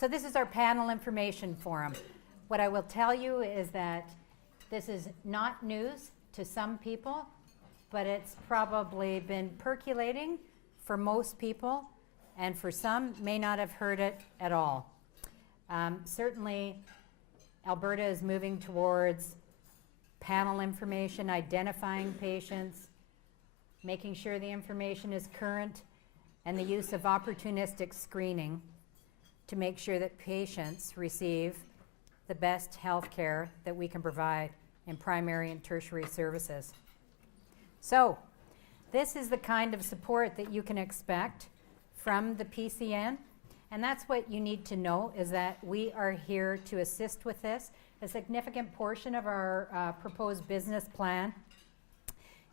So this is our Panel Information Forum. What I will tell you is that this is not news to some people, but it's probably been percolating for most people, and for some may not have heard it at all. Certainly, Alberta is moving towards panel information, identifying patients, making sure the information is current, and the use of opportunistic screening to make sure that patients receive the best health care that we can provide in primary and tertiary services. So, this is the kind of support that you can expect from the PCN, and that's what you need to know, is that we are here to assist with this. A significant portion of our proposed business plan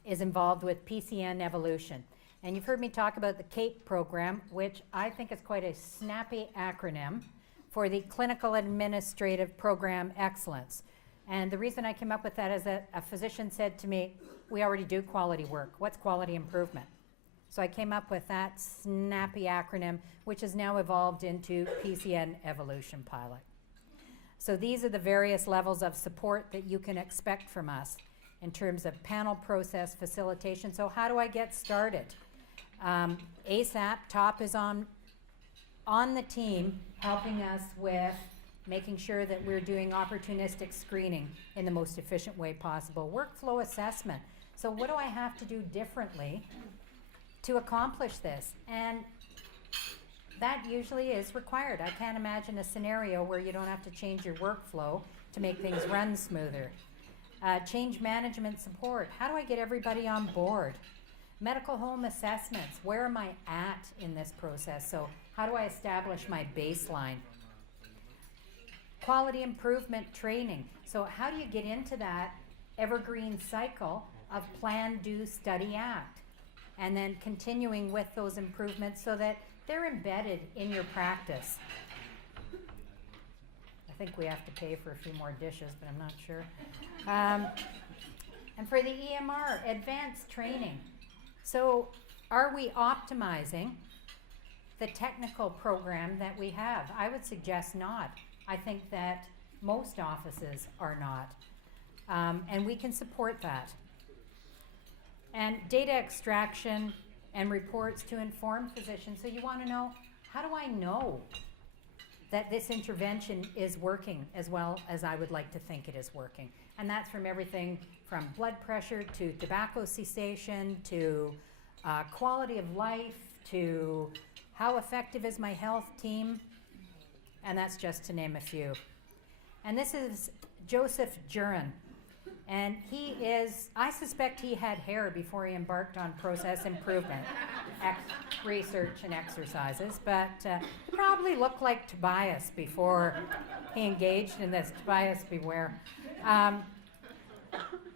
is involved with PCN evolution. And you've heard me talk about the CAPE program, which I think is quite a snappy acronym for the Clinical Administrative Program Excellence. And the reason I came up with that is that a physician said to me, we already do quality work. What's quality improvement? So I came up with that snappy acronym, which has now evolved into PCN Evolution Pilot. So these are the various levels of support that you can expect from us in terms of panel process facilitation. So how do I get started? ASAP, TOP is on the team helping us with making sure that we're doing opportunistic screening in the most efficient way possible. Workflow assessment. So what do I have to do differently to accomplish this? And that usually is required. I can't imagine a scenario where you don't have to change your workflow to make things run smoother. Change management support. How do I get everybody on board? Medical home assessments. Where am I at in this process? So how do I establish my baseline? Quality improvement training. So how do you get into that evergreen cycle of plan, do, study, act? And then continuing with those improvements so that they're embedded in your practice. I think we have to pay for a few more dishes, but I'm not sure. And for the EMR, advanced training. So are we optimizing the technical program that we have? I would suggest not. I think that most offices are not. And we can support that. And data extraction and reports to inform physicians. So you want to know, how do I know that this intervention is working as well as I would like to think it is working? And that's from everything from blood pressure to tobacco cessation to quality of life to how effective is my health team, and that's just to name a few. And this is Joseph Jurin. And he is, I suspect he had hair before he embarked on process improvement, research and exercises, but he probably looked like Tobias before he engaged in this. Tobias, beware.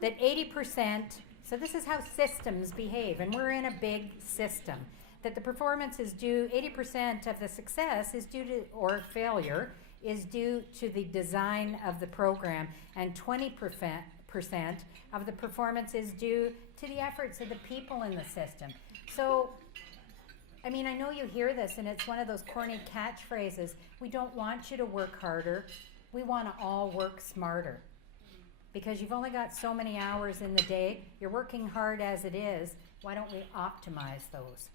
That 80%, so this is how systems behave, and we're in a big system, that the performance is due, 80% of the success is due to, or failure, is due to the design of the program, and 20% of the performance is due to the efforts of the people in the system. So, I mean, I know you hear this, and it's one of those corny catchphrases. We don't want you to work harder. We want to all work smarter. Because you've only got so many hours in the day. You're working hard as it is. Why don't we optimize those?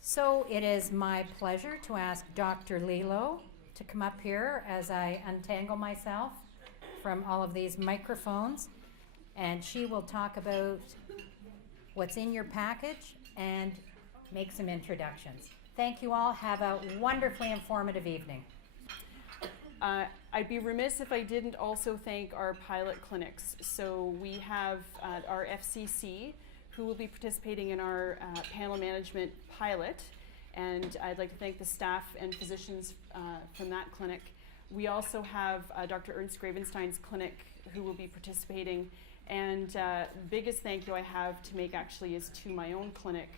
So it is my pleasure to ask Dr. Lilo to come up here as I untangle myself from all of these microphones, and she will talk about what's in your package and make some introductions. Thank you all. Have a wonderfully informative evening. I'd be remiss if I didn't also thank our pilot clinics. So we have our FCC, who will be participating in our panel management pilot, and I'd like to thank the staff and physicians from that clinic. We also have Dr. Ernst Gravenstein's clinic, who will be participating, and biggest thank you I have to make actually is to my own clinic,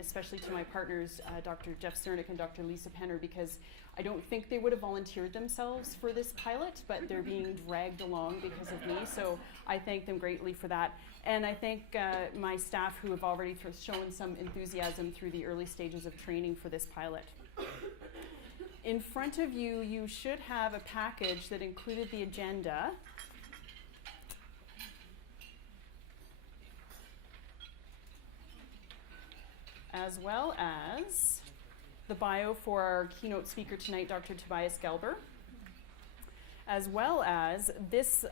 especially to my partners, Dr. Jeff Cernick and Dr. Lisa Penner, because I don't think they would have volunteered themselves for this pilot, but they're being dragged along because of me, so I thank them greatly for that. And I thank my staff who have already shown some enthusiasm through the early stages of training for this pilot. In front of you, you should have a package that included the agenda. As well as the bio for our keynote speaker tonight, Dr. Tobias Gelber. As well as this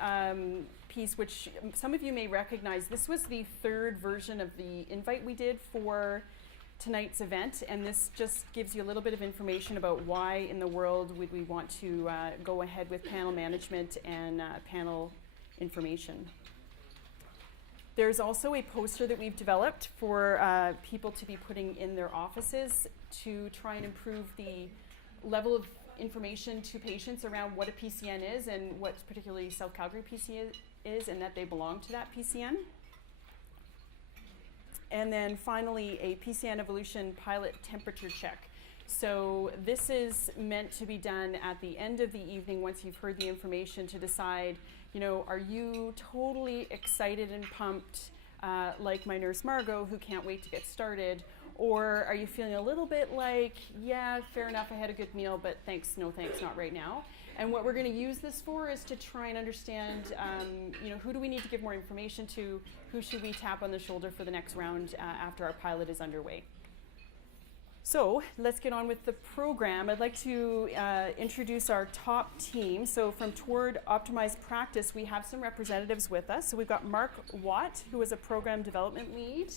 piece, which some of you may recognize. This was the third version of the invite we did for tonight's event, and this just gives you a little bit of information about why in the world would we want to go ahead with panel management and panel information. There's also a poster that we've developed for people to be putting in their offices to try and improve the level of information to patients around what a PCN is and what particularly South Calgary PCN is, and that they belong to that PCN. And then finally, a PCN evolution pilot temperature check. So this is meant to be done at the end of the evening once you've heard the information to decide, you know, are you totally excited and pumped like my nurse Margot, who can't wait to get started? Or are you feeling a little bit like, yeah, fair enough, I had a good meal, but thanks, no thanks, not right now. And what we're going to use this for is to try and understand, you know, who do we need to give more information to? Who should we tap on the shoulder for the next round after our pilot is underway? So let's get on with the program. I'd like to introduce our top team. So from Toward Optimized Practice, we have some representatives with us. So we've got Mark Watt, who is a program development lead.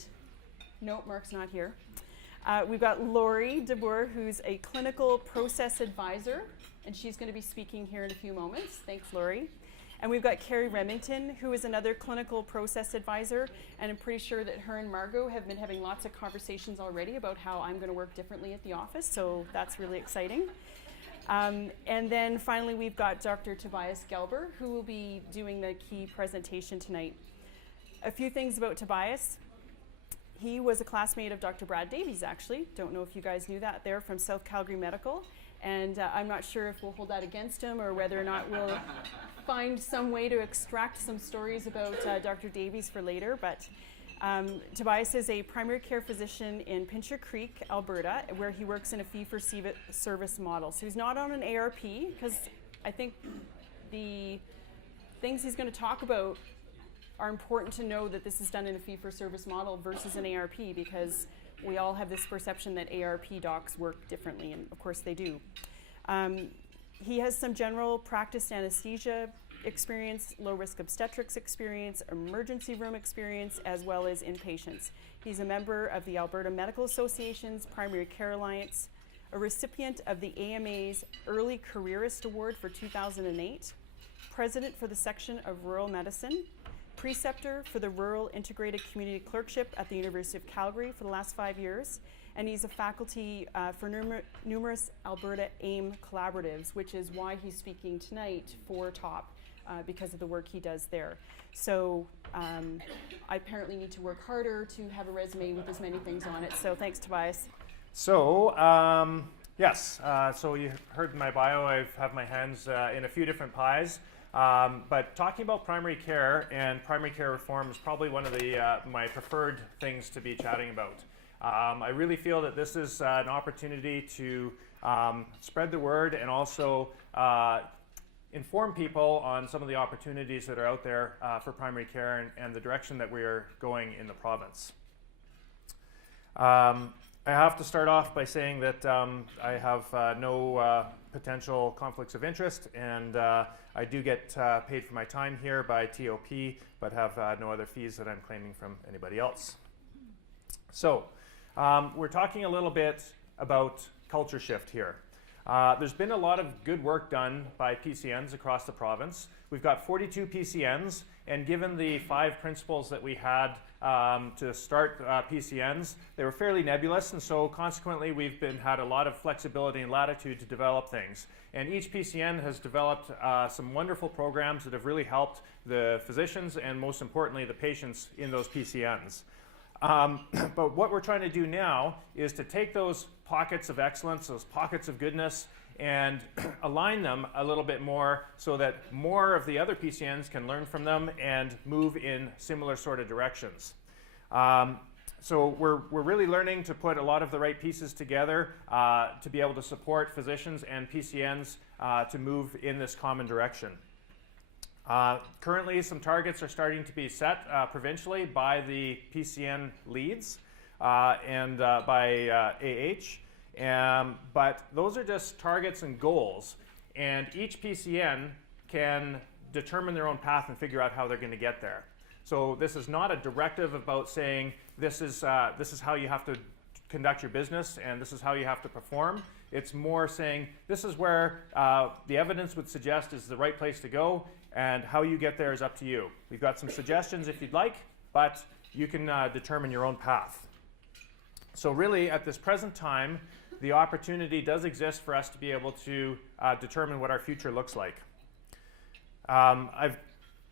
No, Mark's not here. We've got Lori DeBoer, who's a clinical process advisor, and she's going to be speaking here in a few moments. Thanks, Lori. And we've got Carrie Remington, who is another clinical process advisor, and I'm pretty sure that her and Margot have been having lots of conversations already about how I'm going to work differently at the office, so that's really exciting. And then finally, we've got Dr. Tobias Gelber, who will be doing the key presentation tonight. A few things about Tobias. He was a classmate of Dr. Brad Davies, actually. Don't know if you guys knew that. They're from South Calgary Medical. And I'm not sure if we'll hold that against him or whether or not we'll find some way to extract some stories about Dr. Davies for later. But Tobias is a primary care physician in Pincher Creek, Alberta, where he works in a fee-for-service model. So he's not on an ARP, because I think the things he's going to talk about are important to know that this is done in a fee-for-service model versus an ARP, because we all have this perception that ARP docs work differently, and of course they do. He has some general practice anesthesia experience, low-risk obstetrics experience, emergency room experience, as well as inpatients. He's a member of the Alberta Medical Association's Primary Care Alliance, a recipient of the AMA's Early Careerist Award for 2008, president for the section of Rural Medicine, preceptor for the Rural Integrated Community Clerkship at the University of Calgary for the last 5 years, and he's a faculty for numerous Alberta AIM collaboratives, which is why he's speaking tonight for TOP, because of the work he does there. So I apparently need to work harder to have a resume with as many things on it, so thanks, Tobias. So, yes, so you heard in my bio, I have my hands in a few different pies. But talking about primary care and primary care reform is probably one of the my preferred things to be chatting about. I really feel that this is an opportunity to spread the word and also inform people on some of the opportunities that are out there for primary care and the direction that we are going in the province. I have to start off by saying that I have no potential conflicts of interest, and I do get paid for my time here by TOP, but have no other fees that I'm claiming from anybody else. So we're talking a little bit about culture shift here. There's been a lot of good work done by PCNs across the province. We've got 42 PCNs, and given the 5 principles that we had to start PCNs, they were fairly nebulous, and so consequently we've had a lot of flexibility and latitude to develop things. And each PCN has developed some wonderful programs that have really helped the physicians and most importantly the patients in those PCNs. But what we're trying to do now is to take those pockets of excellence, those pockets of goodness, and align them a little bit more so that more of the other PCNs can learn from them and move in similar sort of directions. so we're really learning to put a lot of the right pieces together to be able to support physicians and PCNs to move in this common direction. Currently, some targets are starting to be set provincially by the PCN leads and by but those are just targets and goals, and each PCN can determine their own path and figure out how they're going to get there. So this is not a directive about saying this is how you have to conduct your business and this is how you have to perform. It's more saying this is where the evidence would suggest is the right place to go, and how you get there is up to you. We've got some suggestions if you'd like, but you can determine your own path. So really, at this present time, the opportunity does exist for us to be able to determine what our future looks like. I've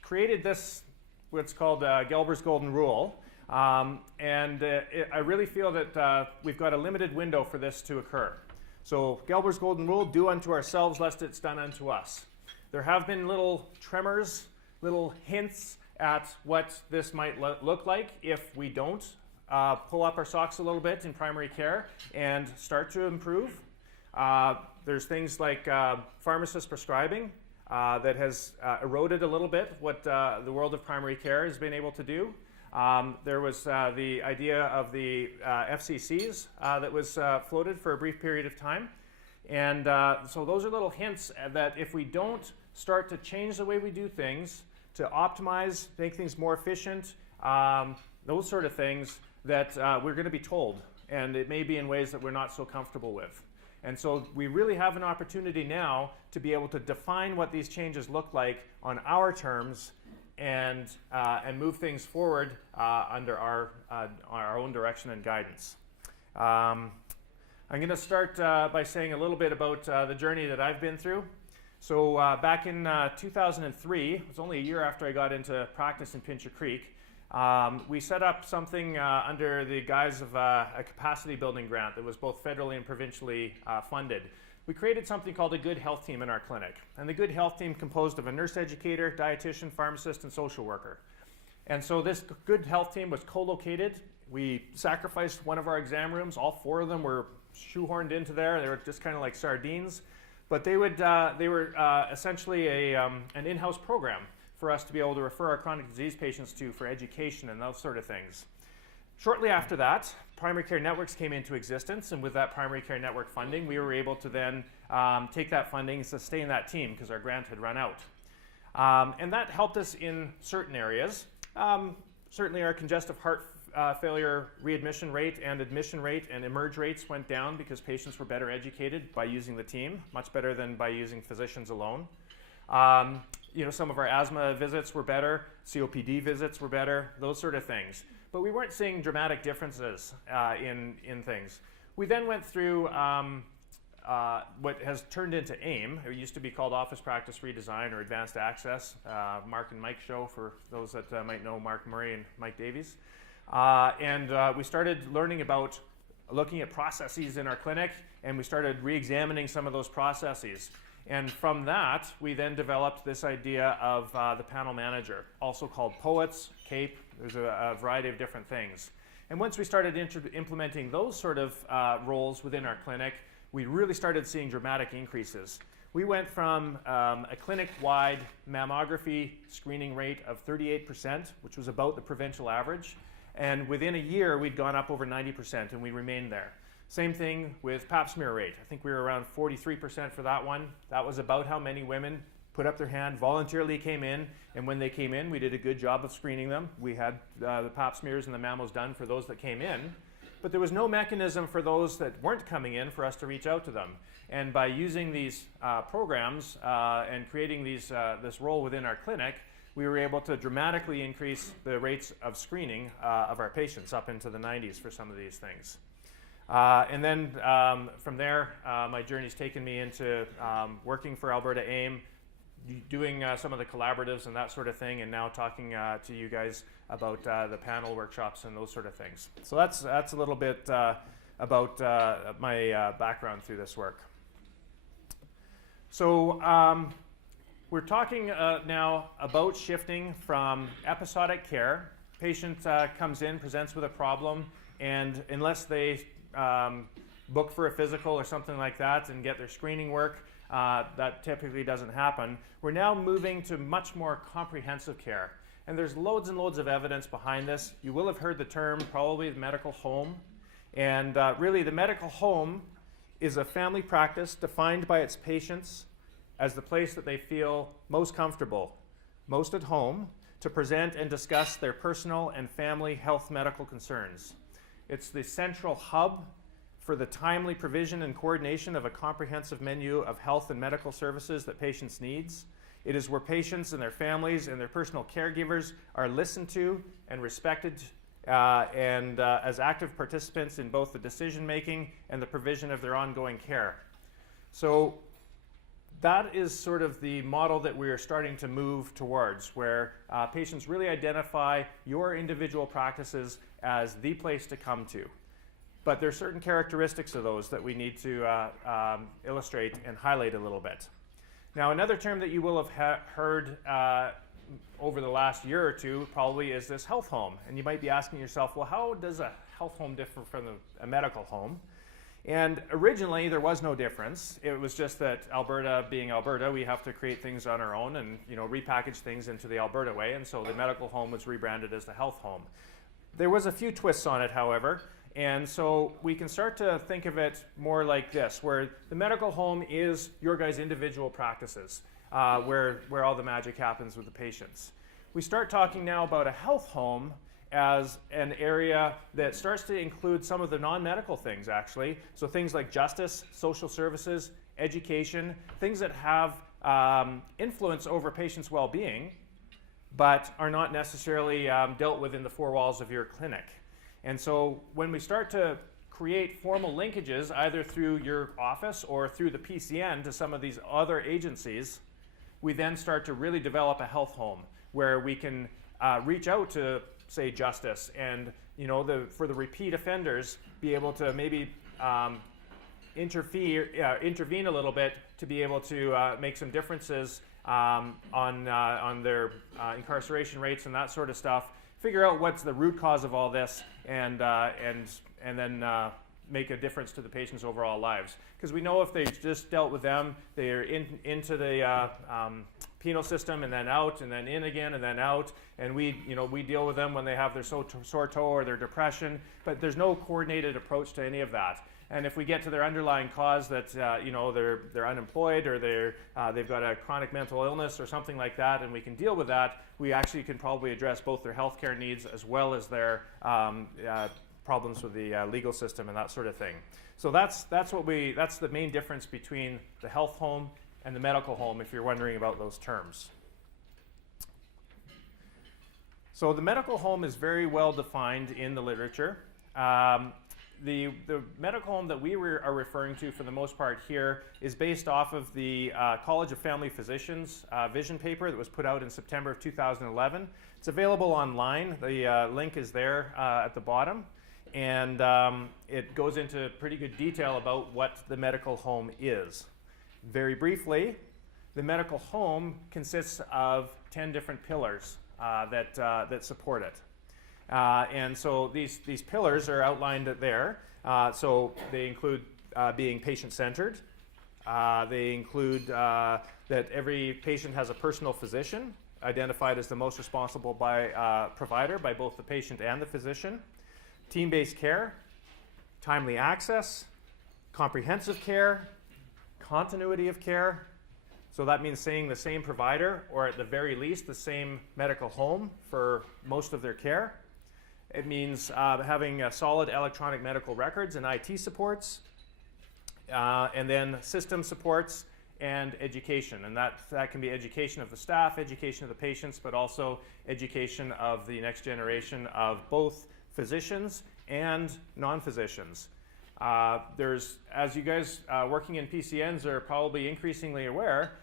created this, what's called Gelber's Golden Rule, and I really feel that we've got a limited window for this to occur. So Gelber's Golden Rule, do unto ourselves lest it's done unto us. There have been little tremors, little hints at what this might look like if we don't pull up our socks a little bit in primary care and start to improve. There's things like pharmacist prescribing that has eroded a little bit what the world of primary care has been able to do. There was the idea of the FCCs that was floated for a brief period of time. And so those are little hints that if we don't start to change the way we do things, to optimize, make things more efficient, those sort of things, that we're going to be told. And it may be in ways that we're not so comfortable with. And so we really have an opportunity now to be able to define what these changes look like on our terms and move things forward under our own direction and guidance. I'm going to start by saying a little bit about the journey that I've been through. So back in 2003, it was only a year after I got into practice in Pincher Creek, we set up something under the guise of a capacity building grant that was both federally and provincially funded. We created something called a Good Health Team in our clinic. And the Good Health Team composed of a nurse educator, dietitian, pharmacist, and social worker. And so this Good Health Team was co-located. We sacrificed one of our exam rooms. All 4 of them were shoehorned into there. They were just kind of like sardines. But they were essentially an in-house program for us to be able to refer our chronic disease patients to for education and those sort of things. Shortly after that, primary care networks came into existence, and with that primary care network funding, we were able to then take that funding and sustain that team because our grant had run out. And that helped us in certain areas. Certainly our congestive heart failure readmission rate and admission rate and emerge rates went down because patients were better educated by using the team, much better than by using physicians alone. Some of our asthma visits were better, COPD visits were better, those sort of things. But we weren't seeing dramatic differences in things. We then went through what has turned into AIM. It used to be called Office Practice Redesign or Advanced Access, Mark and Mike show for those that might know Mark Murray and Mike Davies. And we started learning about looking at processes in our clinic, and we started re-examining some of those processes. And from that, we then developed this idea of the panel manager, also called POETS, CAPE. There's a variety of different things. And once we started implementing those sort of roles within our clinic, we really started seeing dramatic increases. We went from a clinic-wide mammography screening rate of 38%, which was about the provincial average. And within a year, we'd gone up over 90%, and we remained there. Same thing with pap smear rate. I think we were around 43% for that one. That was about how many women put up their hand, voluntarily came in, and when they came in, we did a good job of screening them. We had the pap smears and the mammos done for those that came in, but there was no mechanism for those that weren't coming in for us to reach out to them. And by using these programs and creating this role within our clinic, we were able to dramatically increase the rates of screening of our patients up into the 90s for some of these things. And then from there, my journey's taken me into working for Alberta AIM, doing some of the collaboratives and that sort of thing, and now talking to you guys about the panel workshops and those sort of things. So that's a little bit about my background through this work. So we're talking now about shifting from episodic care. Patient comes in, presents with a problem, and unless they book for a physical or something like that and get their screening work, that typically doesn't happen. We're now moving to much more comprehensive care. And there's loads and loads of evidence behind this. You will have heard the term, probably, the medical home. And really, the medical home is a family practice defined by its patients as the place that they feel most comfortable, most at home, to present and discuss their personal and family health medical concerns. It's the central hub for the timely provision and coordination of a comprehensive menu of health and medical services that patients need. It is where patients and their families and their personal caregivers are listened to and respected as active participants in both the decision making and the provision of their ongoing care. So that is sort of the model that we are starting to move towards, where patients really identify your individual practices as the place to come to. But there are certain characteristics of those that we need to illustrate and highlight a little bit. Now, another term that you will have heard over the last year or two probably is this health home. And you might be asking yourself, well, how does a health home differ from a medical home? And originally, there was no difference. It was just that Alberta, being Alberta, we have to create things on our own and repackage things into the Alberta way. And so the medical home was rebranded as the health home. There was a few twists on it, however. And so we can start to think of it more like this, where the medical home is your guys' individual practices, where all the magic happens with the patients. We start talking now about a health home as an area that starts to include some of the non-medical things, actually. So things like justice, social services, education, things that have influence over patients' well-being, but are not necessarily dealt with in the four walls of your clinic. And so when we start to create formal linkages, either through your office or through the PCN to some of these other agencies, we then start to really develop a health home where we can reach out to, say, justice and, for the repeat offenders, be able to maybe intervene a little bit to be able to make some differences on their incarceration rates and that sort of stuff. Figure out what's the root cause of all this, and then make a difference to the patient's overall lives. Because we know if they just dealt with them, they're into the penal system and then out and then in again and then out, and we deal with them when they have their sore toe or their depression, but there's no coordinated approach to any of that. And if we get to their underlying cause that they're unemployed or they've got a chronic mental illness or something like that, and we can deal with that, we actually can probably address both their healthcare needs as well as their problems with the legal system and that sort of thing. So that's the main difference between the health home and the medical home, if you're wondering about those terms. So the medical home is very well defined in the literature. The medical home that we are referring to for the most part here is based off of the College of Family Physicians vision paper that was put out in September of 2011. It's available online. The link is there at the bottom. And it goes into pretty good detail about what the medical home is. Very briefly, the medical home consists of 10 different pillars that support it. And so these pillars are outlined there. So they include being patient-centered. They include that every patient has a personal physician, identified as the most responsible provider by both the patient and the physician. Team-based care, timely access, comprehensive care, continuity of care. So that means seeing the same provider, or at the very least, the same medical home for most of their care. It means having solid electronic medical records and IT supports, and then system supports and education. And that can be education of the staff, education of the patients, but also education of the next generation of both physicians and non-physicians. As you guys working in PCNs are probably increasingly aware,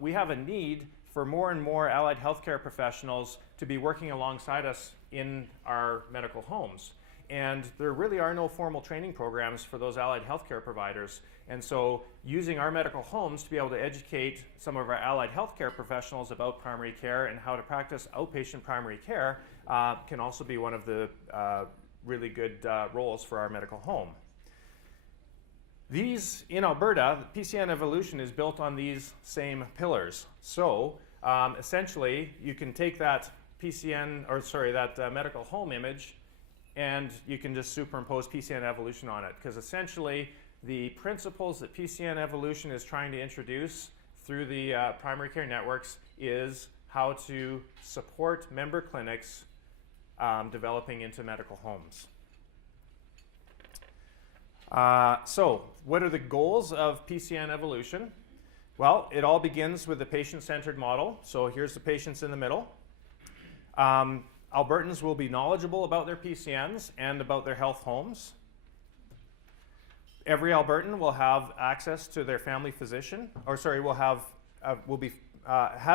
we have a need for more and more allied healthcare professionals to be working alongside us in our medical homes. And there really are no formal training programs for those allied healthcare providers. And so using our medical homes to be able to educate some of our allied healthcare professionals about primary care and how to practice outpatient primary care can also be one of the really good roles for our medical home. These, in Alberta, PCN evolution is built on these same pillars. So essentially, you can take that medical home image, and you can just superimpose PCN evolution on it, because essentially the principles that PCN evolution is trying to introduce through the primary care networks is how to support member clinics developing into medical homes. So what are the goals of PCN evolution? Well, it all begins with the patient-centered model. So here's the patients in the middle. Albertans will be knowledgeable about their PCNs and about their health homes. Every Albertan will have access to their family physician, has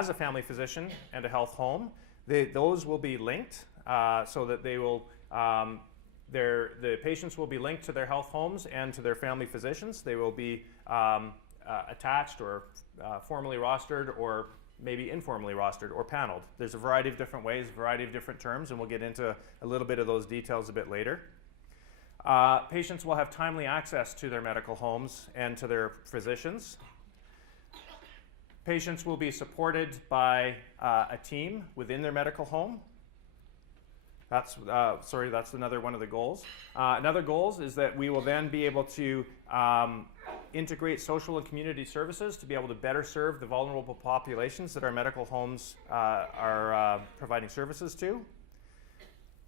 a family physician and a health home. Those will be linked so that they will, the patients will be linked to their health homes and to their family physicians. They will be attached or formally rostered, or maybe informally rostered or paneled. There's a variety of different ways, a variety of different terms, and we'll get into a little bit of those details a bit later. Patients will have timely access to their medical homes and to their physicians. Patients will be supported by a team within their medical home. That's another one of the goals. Another goal is that we will then be able to integrate social and community services to be able to better serve the vulnerable populations that our medical homes are providing services to.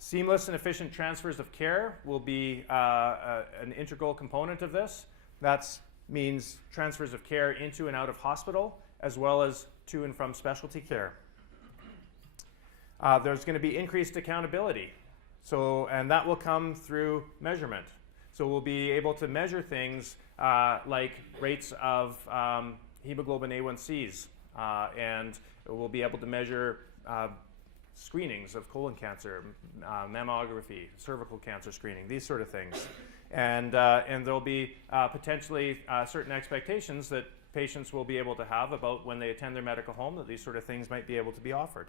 Seamless and efficient transfers of care will be an integral component of this. That means transfers of care into and out of hospital, as well as to and from specialty care. There's going to be increased accountability, and that will come through measurement. So we'll be able to measure things like rates of hemoglobin A1Cs, and we'll be able to measure screenings of colon cancer, mammography, cervical cancer screening, these sort of things. And there'll be potentially certain expectations that patients will be able to have about when they attend their medical home, that these sort of things might be able to be offered.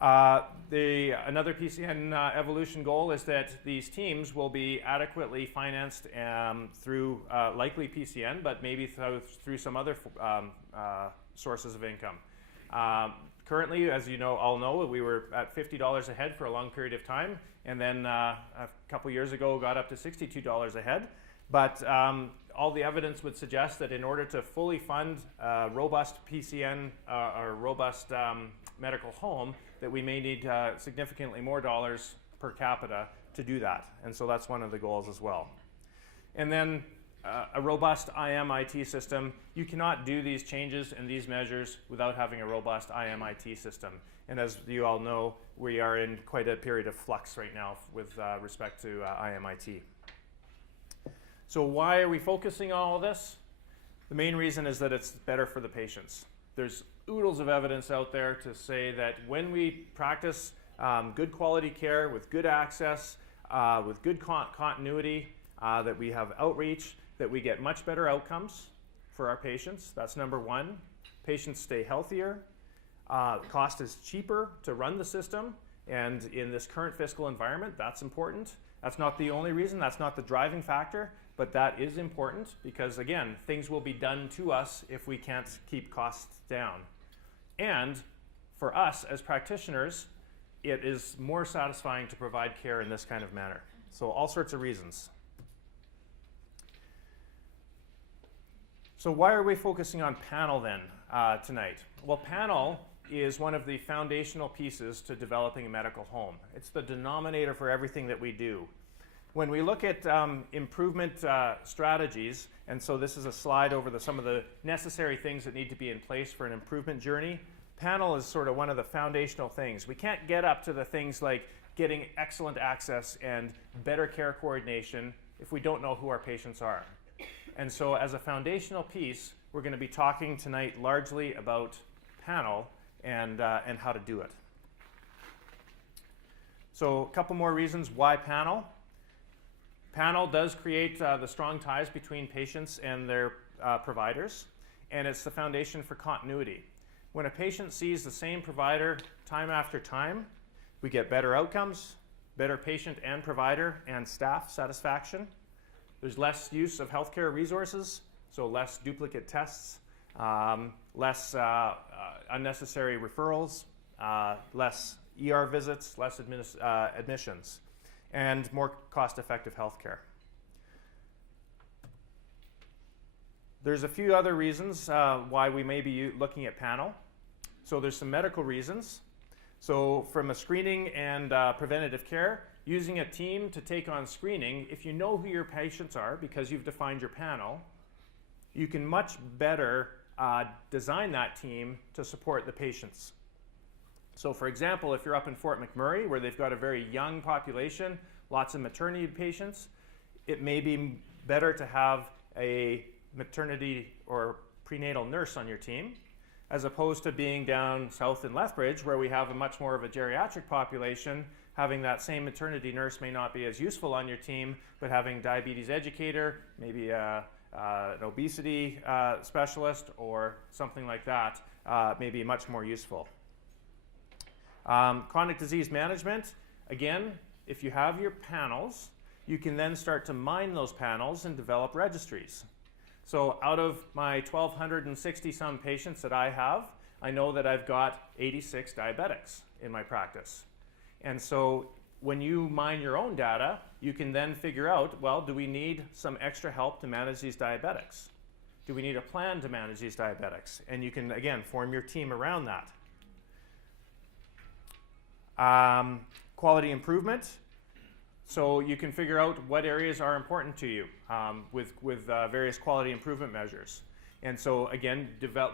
Another PCN evolution goal is that these teams will be adequately financed through likely PCN, but maybe through some other sources of income. Currently, as you all know, we were at $50 a head for a long period of time, and then a couple years ago got up to $62 a head. But all the evidence would suggest that in order to fully fund a robust PCN or robust medical home, that we may need significantly more dollars per capita to do that. And so that's one of the goals as well. And then a robust IM-IT system. You cannot do these changes and these measures without having a robust IM-IT system. And as you all know, we are in quite a period of flux right now with respect to IM-IT. So why are we focusing on all this? The main reason is that it's better for the patients. There's oodles of evidence out there to say that when we practice good quality care with good access, with good continuity, that we have outreach, that we get much better outcomes for our patients. That's number one. Patients stay healthier. Cost is cheaper to run the system, and in this current fiscal environment, that's important. That's not the only reason, that's not the driving factor, but that is important because, again, things will be done to us if we can't keep costs down. And for us as practitioners, it is more satisfying to provide care in this kind of manner. So all sorts of reasons. So why are we focusing on panel then tonight? Well, panel is one of the foundational pieces to developing a medical home. It's the denominator for everything that we do. When we look at improvement strategies, and so this is a slide over some of the necessary things that need to be in place for an improvement journey, panel is sort of one of the foundational things. We can't get up to the things like getting excellent access and better care coordination if we don't know who our patients are. And so as a foundational piece, we're going to be talking tonight largely about panel and how to do it. So a couple more reasons why panel. Panel does create the strong ties between patients and their providers, and it's the foundation for continuity. When a patient sees the same provider time after time, we get better outcomes, better patient and provider and staff satisfaction. There's less use of healthcare resources, so less duplicate tests, less unnecessary referrals, less ER visits, less admissions, and more cost-effective healthcare. There's a few other reasons why we may be looking at panel. So there's some medical reasons. So from a screening and preventative care, using a team to take on screening, if you know who your patients are because you've defined your panel, you can much better design that team to support the patients. So for example, if you're up in Fort McMurray where they've got a very young population, lots of maternity patients, it may be better to have a maternity or prenatal nurse on your team, as opposed to being down south in Lethbridge where we have a much more of a geriatric population. Having that same maternity nurse may not be as useful on your team, but having diabetes educator, maybe an obesity specialist or something like that may be much more useful. Chronic disease management, again, if you have your panels, you can then start to mine those panels and develop registries. So out of my 1,260 some patients that I have, I know that I've got 86 diabetics in my practice. And so when you mine your own data, you can then figure out, well, do we need some extra help to manage these diabetics? Do we need a plan to manage these diabetics? And you can, again, form your team around that. Quality improvement. So you can figure out what areas are important to you with various quality improvement measures. And so again,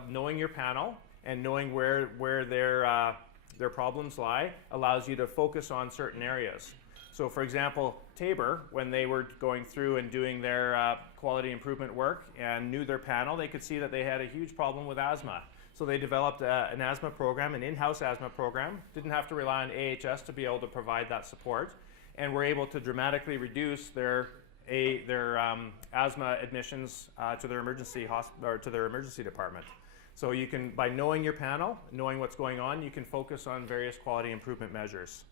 knowing your panel and knowing where their problems lie allows you to focus on certain areas. So for example, Tabor, when they were going through and doing their quality improvement work and knew their panel, they could see that they had a huge problem with asthma. So they developed an asthma program, an in-house asthma program, didn't have to rely on AHS to be able to provide that support, and were able to dramatically reduce their asthma admissions to their emergency hospital or to their emergency department. So you can, by knowing your panel, knowing what's going on, you can focus on various quality improvement measures.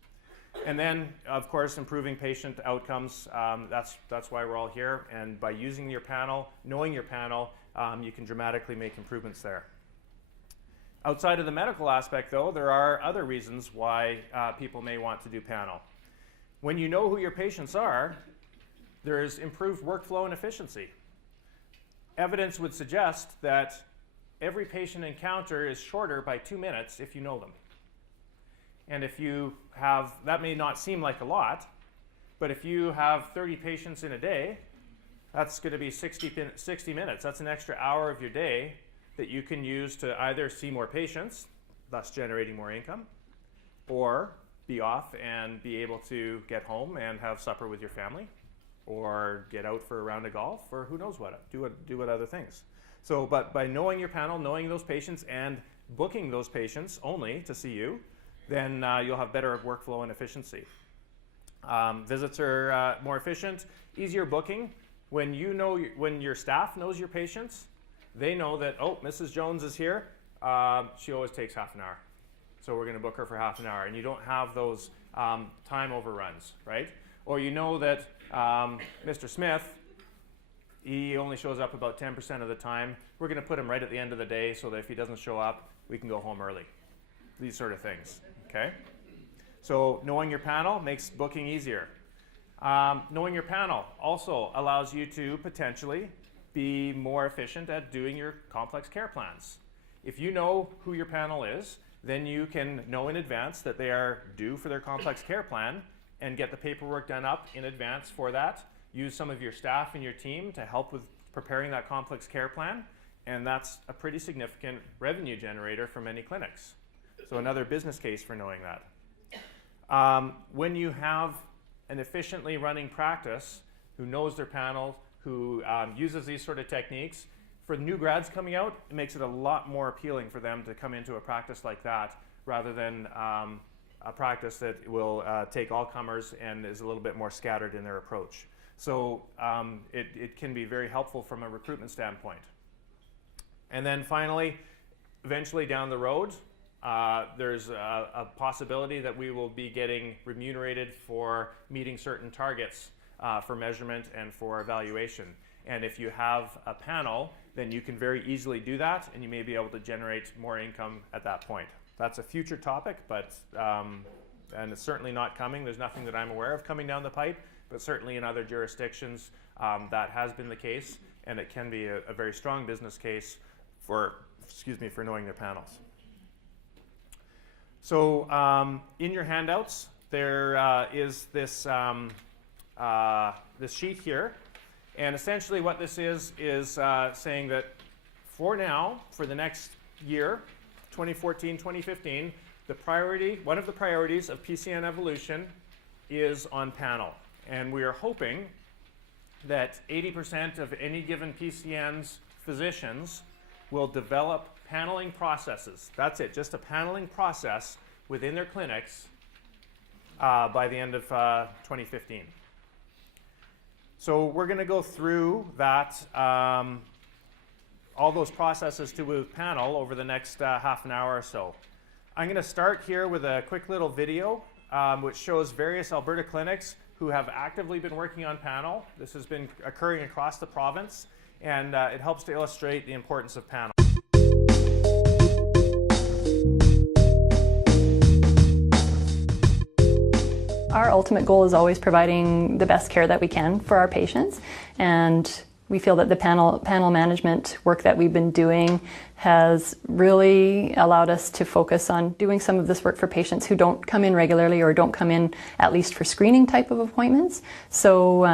And then, of course, improving patient outcomes. That's why we're all here. And by using your panel, knowing your panel, you can dramatically make improvements there. Outside of the medical aspect, though, there are other reasons why people may want to do panel. When you know who your patients are, there's improved workflow and efficiency. Evidence would suggest that every patient encounter is shorter by 2 minutes if you know them. And if you have, that may not seem like a lot, but if you have 30 patients in a day, that's going to be 60 minutes. That's an extra hour of your day that you can use to either see more patients, thus generating more income, or be off and be able to get home and have supper with your family, or get out for a round of golf, or who knows what, do what other things. So, but by knowing your panel, knowing those patients, and booking those patients only to see you, then you'll have better workflow and efficiency. Visits are more efficient, easier booking. When you know, when your staff knows your patients, they know that, oh, Mrs. Jones is here. She always takes half an hour. So we're going to book her for half an hour. And you don't have those time overruns, right? Or you know that Mr. Smith, he only shows up about 10% of the time. We're going to put him right at the end of the day so that if he doesn't show up, we can go home early. These sort of things, okay? So knowing your panel makes booking easier. Knowing your panel also allows you to potentially be more efficient at doing your complex care plans. If you know who your panel is, then you can know in advance that they are due for their complex care plan and get the paperwork done up in advance for that. Use some of your staff and your team to help with preparing that complex care plan, and that's a pretty significant revenue generator for many clinics. So another business case for knowing that. When you have an efficiently running practice who knows their panel, who uses these sort of techniques, for new grads coming out, it makes it a lot more appealing for them to come into a practice like that rather than a practice that will take all comers and is a little bit more scattered in their approach. So it can be very helpful from a recruitment standpoint. And then finally, eventually down the road, there's a possibility that we will be getting remunerated for meeting certain targets for measurement and for evaluation. And if you have a panel, then you can very easily do that, and you may be able to generate more income at that point. That's a future topic, but and it's certainly not coming. There's nothing that I'm aware of coming down the pipe, but certainly in other jurisdictions that has been the case, and it can be a very strong business case for knowing their panels. So in your handouts, there is this this sheet here, and essentially what this is saying that for now, for the next year, 2014-2015, one of the priorities of PCN evolution is on panel. And we are hoping that 80% of any given PCN's physicians will develop paneling processes. That's it, just a paneling process within their clinics by the end of 2015. So we're going to go through that, all those processes to panel over the next half an hour or so. I'm going to start here with a quick little video which shows various Alberta clinics who have actively been working on panel. This has been occurring across the province, and it helps to illustrate the importance of panel. Our ultimate goal is always providing the best care that we can for our patients, and we feel that the panel management work that we've been doing has really allowed us to focus on doing some of this work for patients who don't come in regularly or don't come in at least for screening type of appointments. So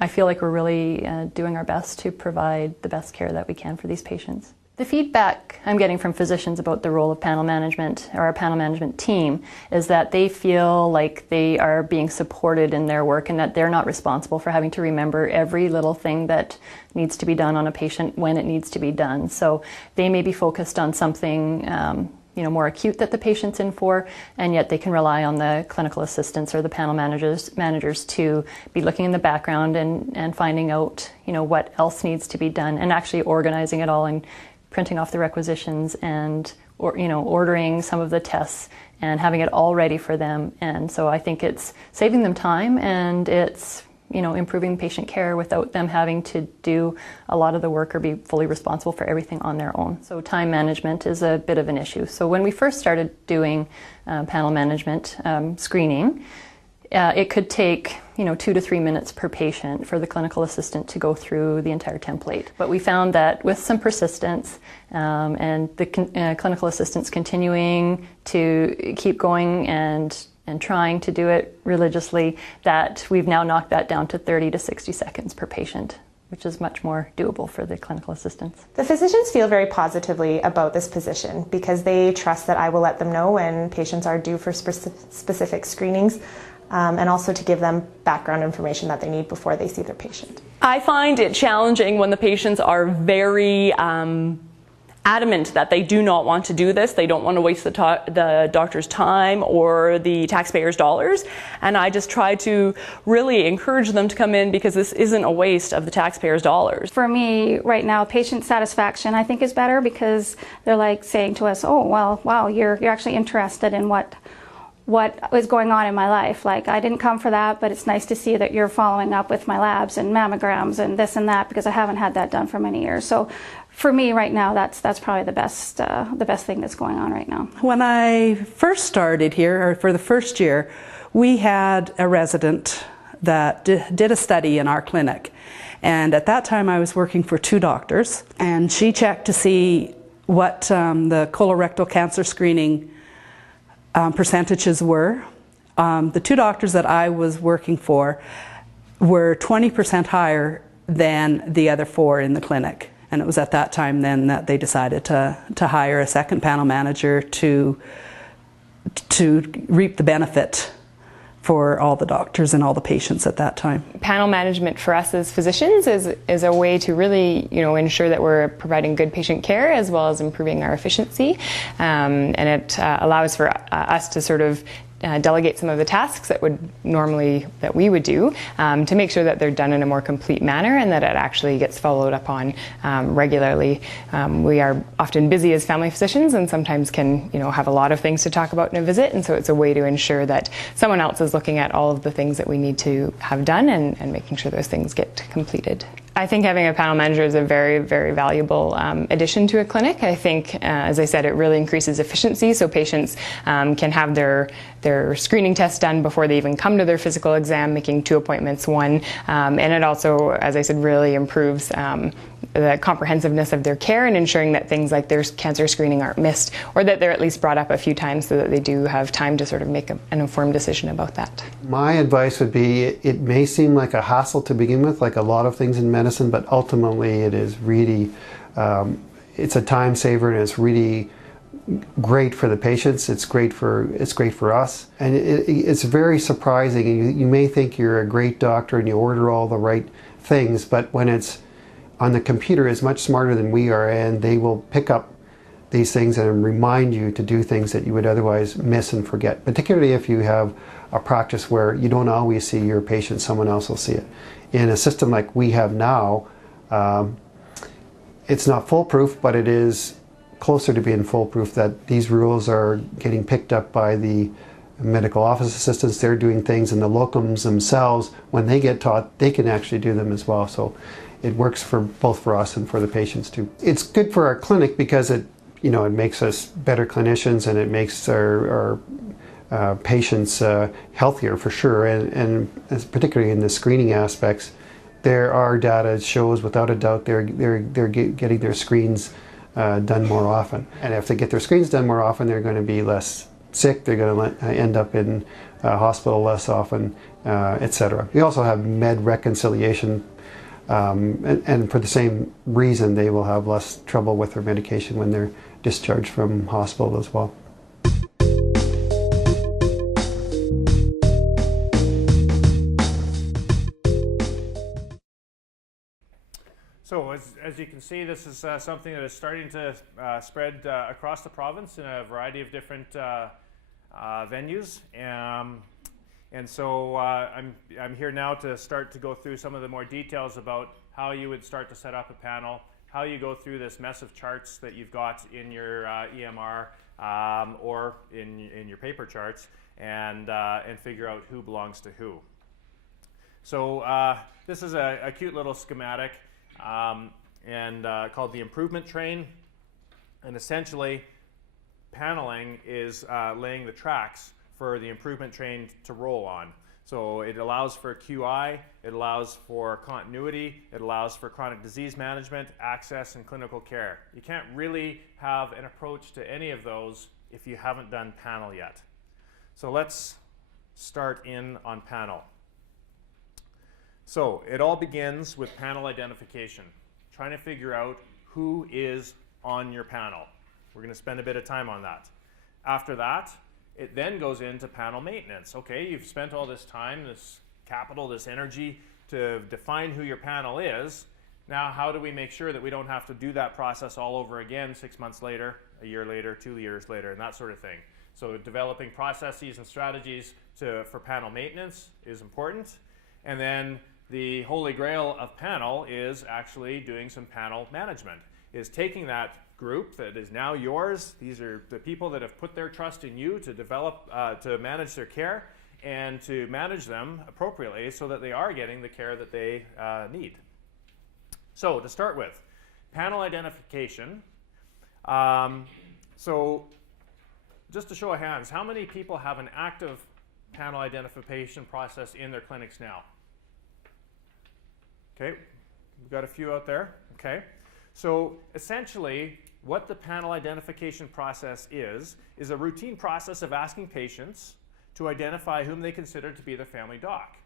I feel like we're really doing our best to provide the best care that we can for these patients. The feedback I'm getting from physicians about the role of panel management, or our panel management team, is that they feel like they are being supported in their work and that they're not responsible for having to remember every little thing that needs to be done on a patient when it needs to be done. So they may be focused on something more acute that the patient's in for, and yet they can rely on the clinical assistants or the panel managers to be looking in the background and finding out what else needs to be done, and actually organizing it all and printing off the requisitions and ordering some of the tests and having it all ready for them. And so I think it's saving them time, and it's improving patient care without them having to do a lot of the work or be fully responsible for everything on their own. So time management is a bit of an issue. So when we first started doing panel management screening, it could take 2 to 3 minutes per patient for the clinical assistant to go through the entire template. But we found that with some persistence and the clinical assistants continuing to keep going and trying to do it religiously, that we've now knocked that down to 30 to 60 seconds per patient, which is much more doable for the clinical assistants. The physicians feel very positively about this position because they trust that I will let them know when patients are due for specific screenings, and also to give them background information that they need before they see their patient. I find it challenging when the patients are very adamant that they do not want to do this. They don't want to waste the doctor's time or the taxpayers' dollars. And I just try to really encourage them to come in because this isn't a waste of the taxpayers' dollars. For me, right now, patient satisfaction I think is better because they're like saying to us, oh, well, wow, you're actually interested in what is going on in my life. Like, I didn't come for that, but it's nice to see that you're following up with my labs and mammograms and this and that, because I haven't had that done for many years. So for me right now, that's probably the best thing that's going on right now. When I first started here, or for the first year, we had a resident that did a study in our clinic. And at that time I was working for 2 doctors, and she checked to see what the colorectal cancer screening percentages were. The 2 doctors that I was working for were 20% higher than the other 4 in the clinic. And it was at that time then that they decided to hire a second panel manager to reap the benefit for all the doctors and all the patients at that time. Panel management for us as physicians is a way to really ensure that we're providing good patient care as well as improving our efficiency, and it allows for us to sort of delegate some of the tasks that we would do to make sure that they're done in a more complete manner and that it actually gets followed up on regularly. We are often busy as family physicians and sometimes can have a lot of things to talk about in a visit, and so it's a way to ensure that someone else is looking at all of the things that we need to have done and making sure those things get completed. I think having a panel manager is a very, very valuable addition to a clinic. I think, as I said, it really increases efficiency, so patients can have their screening tests done before they even come to their physical exam, making 2 appointments one. And it also, as I said, really improves the comprehensiveness of their care and ensuring that things like their cancer screening aren't missed, or that they're at least brought up a few times so that they do have time to sort of make an informed decision about that. My advice would be, it may seem like a hassle to begin with, like a lot of things in medicine, but ultimately it is really, it's a time saver, and it's really great for the patients. It's great for us, and it's very surprising. You may think you're a great doctor and you order all the right things, but when it's on the computer, it's much smarter than we are, and they will pick up these things and remind you to do things that you would otherwise miss and forget, particularly if you have a practice where you don't always see your patient, someone else will see it. In a system like we have now, it's not foolproof, but it is closer to being foolproof, that these rules are getting picked up by the medical office assistants. They're doing things, and the locums themselves, when they get taught, they can actually do them as well. So it works for both for us and for the patients too. It's good for our clinic because it makes us better clinicians, and it makes our patients healthier for sure, and particularly in the screening aspects. Our data shows without a doubt they're getting their screens done more often, and if they get their screens done more often, they're going to be less sick, they're going to end up in hospital less often, etc. We also have med reconciliation, and for the same reason they will have less trouble with their medication when they're discharged from hospital as well. So as you can see, this is something that is starting to spread across the province in a variety of different venues. And so I'm here now to start to go through some of the more details about how you would start to set up a panel, how you go through this mess of charts that you've got in your EMR or in your paper charts, and figure out who belongs to who. So this is a cute little schematic called the improvement train, and essentially paneling is laying the tracks for the improvement train to roll on. So it allows for QI, it allows for continuity, it allows for chronic disease management, access, and clinical care. You can't really have an approach to any of those if you haven't done panel yet. So let's start in on panel. So it all begins with panel identification, trying to figure out who is on your panel. We're going to spend a bit of time on that. After that, it then goes into panel maintenance. Okay, you've spent all this time, this capital, this energy to define who your panel is. Now, how do we make sure that we don't have to do that process all over again 6 months later, a year later, 2 years later, and that sort of thing? So developing processes and strategies for panel maintenance is important. And then the holy grail of panel is actually doing some panel management, is taking that group that is now yours. These are the people that have put their trust in you to develop, to manage their care, and to manage them appropriately so that they are getting the care that they need. So to start with, panel identification. So just to show of hands, how many people have an active panel identification process in their clinics now? Okay, we've got a few out there. Okay, so essentially what the panel identification process is a routine process of asking patients to identify whom they consider to be their family doc.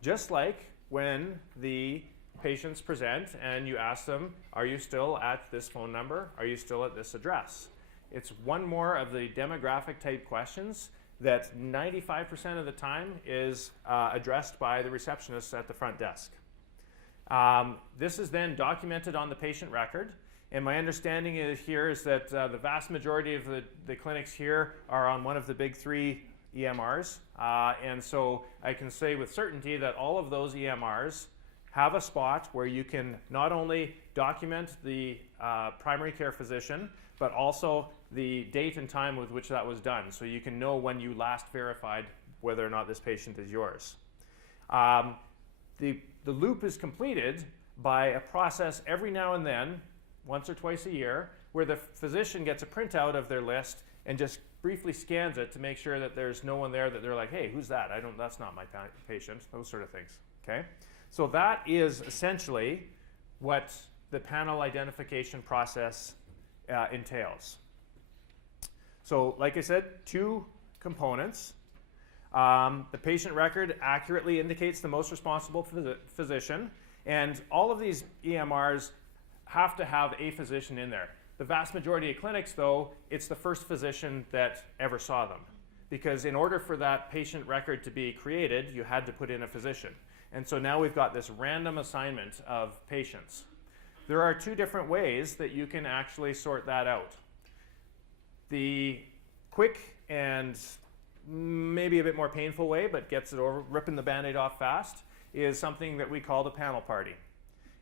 Just like when the patients present and you ask them, are you still at this phone number? Are you still at this address? It's one more of the demographic type questions that 95% of the time is addressed by the receptionist at the front desk. This is then documented on the patient record, and my understanding is that the vast majority of the clinics here are on one of the big three EMRs. And so I can say with certainty that all of those EMRs have a spot where you can not only document the primary care physician, but also the date and time with which that was done. So you can know when you last verified whether or not this patient is yours. The loop is completed by a process every now and then, once or twice a year, where the physician gets a printout of their list and just briefly scans it to make sure that there's no one there that they're like, hey, who's that? That's not my patient, those sort of things, okay? So that is essentially what the panel identification process entails. So like I said, 2 components. The patient record accurately indicates the most responsible physician, and all of these EMRs have to have a physician in there. The vast majority of clinics, though, it's the first physician that ever saw them, because in order for that patient record to be created, you had to put in a physician. And so now we've got this random assignment of patients. There are 2 different ways that you can actually sort that out. The quick and maybe a bit more painful way, but gets it over, ripping the Band-Aid off fast, is something that we call the panel party.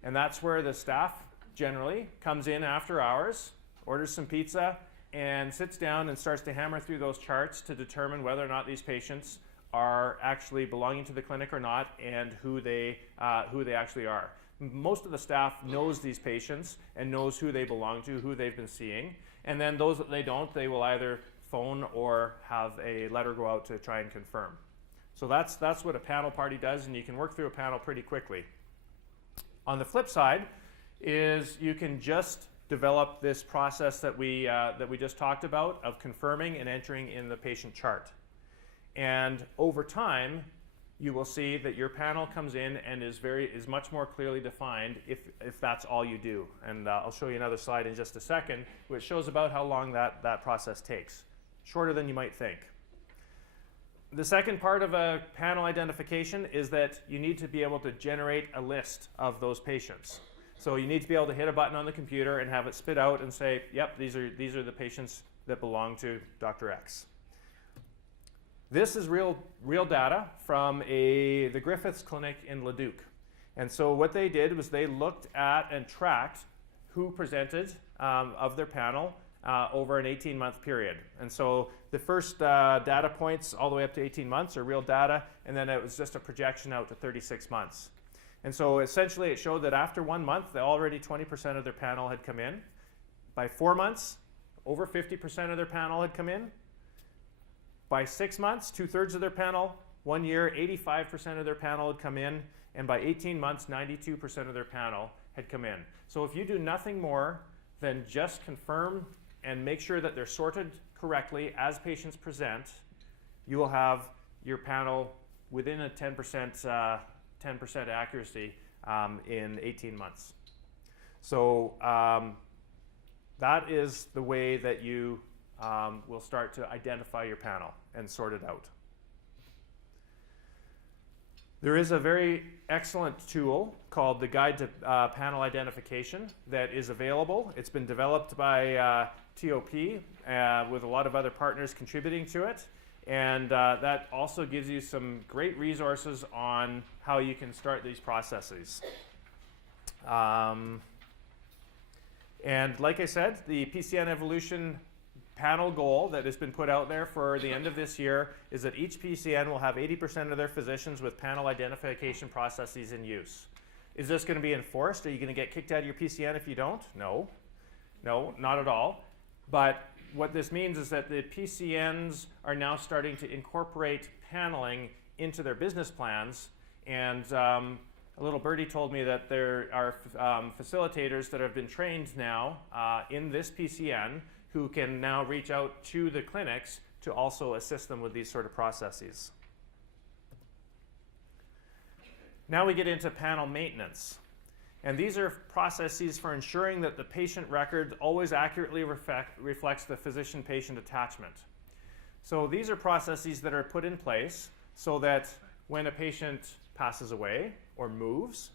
And that's where the staff generally comes in after hours, orders some pizza, and sits down and starts to hammer through those charts to determine whether or not these patients are actually belonging to the clinic or not, and who they actually are. Most of the staff knows these patients and knows who they belong to, who they've been seeing, and then those that they don't, they will either phone or have a letter go out to try and confirm. So that's what a panel party does, and you can work through a panel pretty quickly. On the flip side is you can just develop this process that we just talked about of confirming and entering in the patient chart. And over time, you will see that your panel comes in and is much more clearly defined if that's all you do. And I'll show you another slide in just a second, which shows about how long that process takes. Shorter than you might think. The second part of a panel identification is that you need to be able to generate a list of those patients. So you need to be able to hit a button on the computer and have it spit out and say, yep, these are the patients that belong to Dr. X. This is real data from the Griffiths Clinic in Leduc. And so what they did was they looked at and tracked who presented of their panel over an 18-month period. And so the first data points all the way up to 18 months are real data, and then it was just a projection out to 36 months. And so essentially it showed that after 1 month, already 20% of their panel had come in. By 4 months, over 50% of their panel had come in. By 6 months, 2/3 of their panel. 1 year, 85% of their panel had come in. And by 18 months, 92% of their panel had come in. So if you do nothing more than just confirm and make sure that they're sorted correctly as patients present, you will have your panel within a 10% accuracy in 18 months. So that is the way that you will start to identify your panel and sort it out. There is a very excellent tool called the Guide to Panel Identification that is available. It's been developed by TOP with a lot of other partners contributing to it. And that also gives you some great resources on how you can start these processes. And like I said, the PCN Evolution panel goal that has been put out there for the end of this year is that each PCN will have 80% of their physicians with panel identification processes in use. Is this going to be enforced? Are you going to get kicked out of your PCN if you don't? No, not at all. But what this means is that the PCNs are now starting to incorporate paneling into their business plans. And a little birdie told me that there are facilitators that have been trained now in this PCN who can now reach out to the clinics to also assist them with these sort of processes. Now we get into panel maintenance. And these are processes for ensuring that the patient record always accurately reflects the physician-patient attachment. So these are processes that are put in place so that when a patient passes away or moves,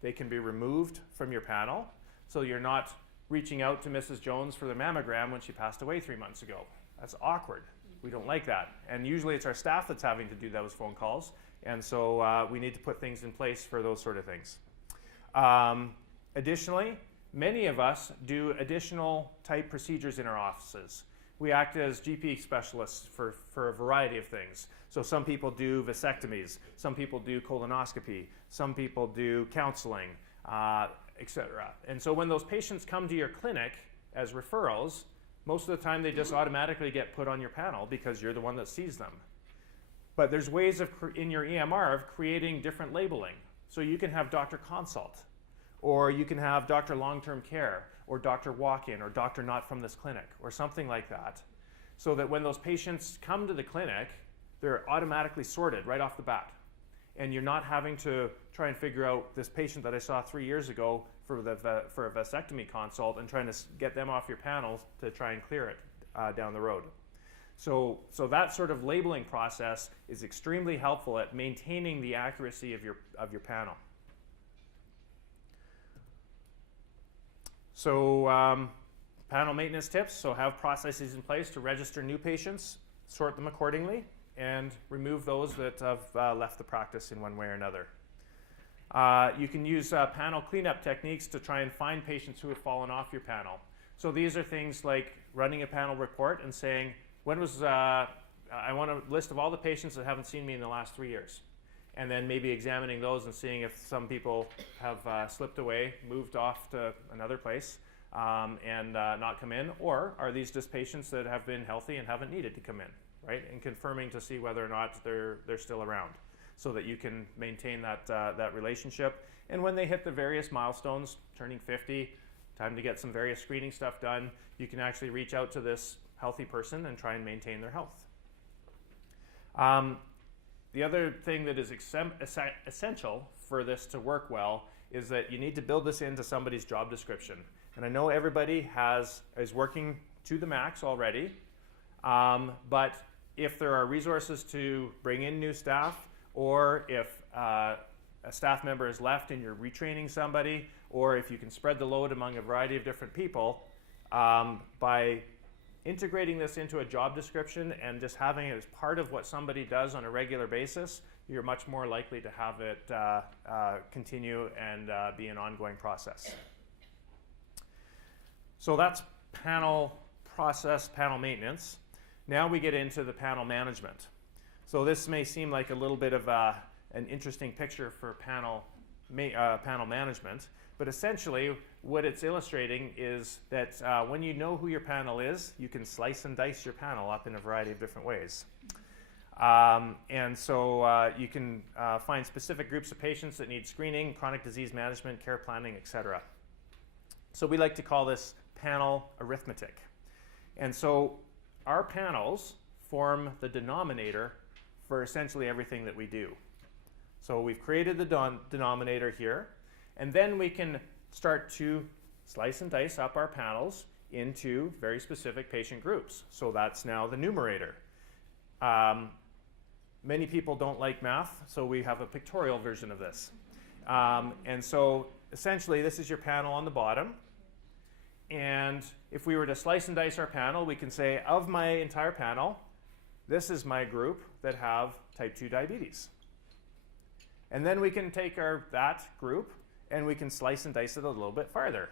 they can be removed from your panel. So you're not reaching out to Mrs. Jones for the mammogram when she passed away 3 months ago. That's awkward. We don't like that. And usually it's our staff that's having to do those phone calls. And so we need to put things in place for those sort of things. Additionally, many of us do additional type procedures in our offices. We act as GP specialists for a variety of things. So some people do vasectomies, some people do colonoscopy, some people do counseling, etc. And so when those patients come to your clinic as referrals, most of the time they just automatically get put on your panel because you're the one that sees them. But there's ways in your EMR of creating different labeling. So you can have doctor consult, or you can have doctor long-term care, or doctor walk-in, or doctor not from this clinic, or something like that. So that when those patients come to the clinic, they're automatically sorted right off the bat. And you're not having to try and figure out this patient that I saw 3 years ago for a vasectomy consult and trying to get them off your panels to try and clear it down the road. So that sort of labeling process is extremely helpful at maintaining the accuracy of your panel. So panel maintenance tips. So have processes in place to register new patients, sort them accordingly, and remove those that have left the practice in one way or another. You can use panel cleanup techniques to try and find patients who have fallen off your panel. So these are things like running a panel report and saying, I want a list of all the patients that haven't seen me in the last 3 years. And then maybe examining those and seeing if some people have slipped away, moved off to another place, and not come in, or are these just patients that have been healthy and haven't needed to come in, right? And confirming to see whether or not they're still around, so that you can maintain that relationship. And when they hit the various milestones, turning 50, time to get some various screening stuff done, you can actually reach out to this healthy person and try and maintain their health. The other thing that is essential for this to work well is that you need to build this into somebody's job description. And I know everybody is working to the max already, but if there are resources to bring in new staff, or if a staff member is left and you're retraining somebody, or if you can spread the load among a variety of different people, by integrating this into a job description and just having it as part of what somebody does on a regular basis, you're much more likely to have it continue and be an ongoing process. So that's panel process, panel maintenance. Now we get into the panel management. So this may seem like a little bit of an interesting picture for panel management, but essentially what it's illustrating is that when you know who your panel is, you can slice and dice your panel up in a variety of different ways. And so you can find specific groups of patients that need screening, chronic disease management, care planning, etc. So we like to call this panel arithmetic. And so our panels form the denominator for essentially everything that we do. So we've created the denominator here, and then we can start to slice and dice up our panels into very specific patient groups. So that's now the numerator. Many people don't like math, so we have a pictorial version of this. And so essentially this is your panel on the bottom. And if we were to slice and dice our panel, we can say of my entire panel, this is my group that have type 2 diabetes. And then we can take that group and we can slice and dice it a little bit farther.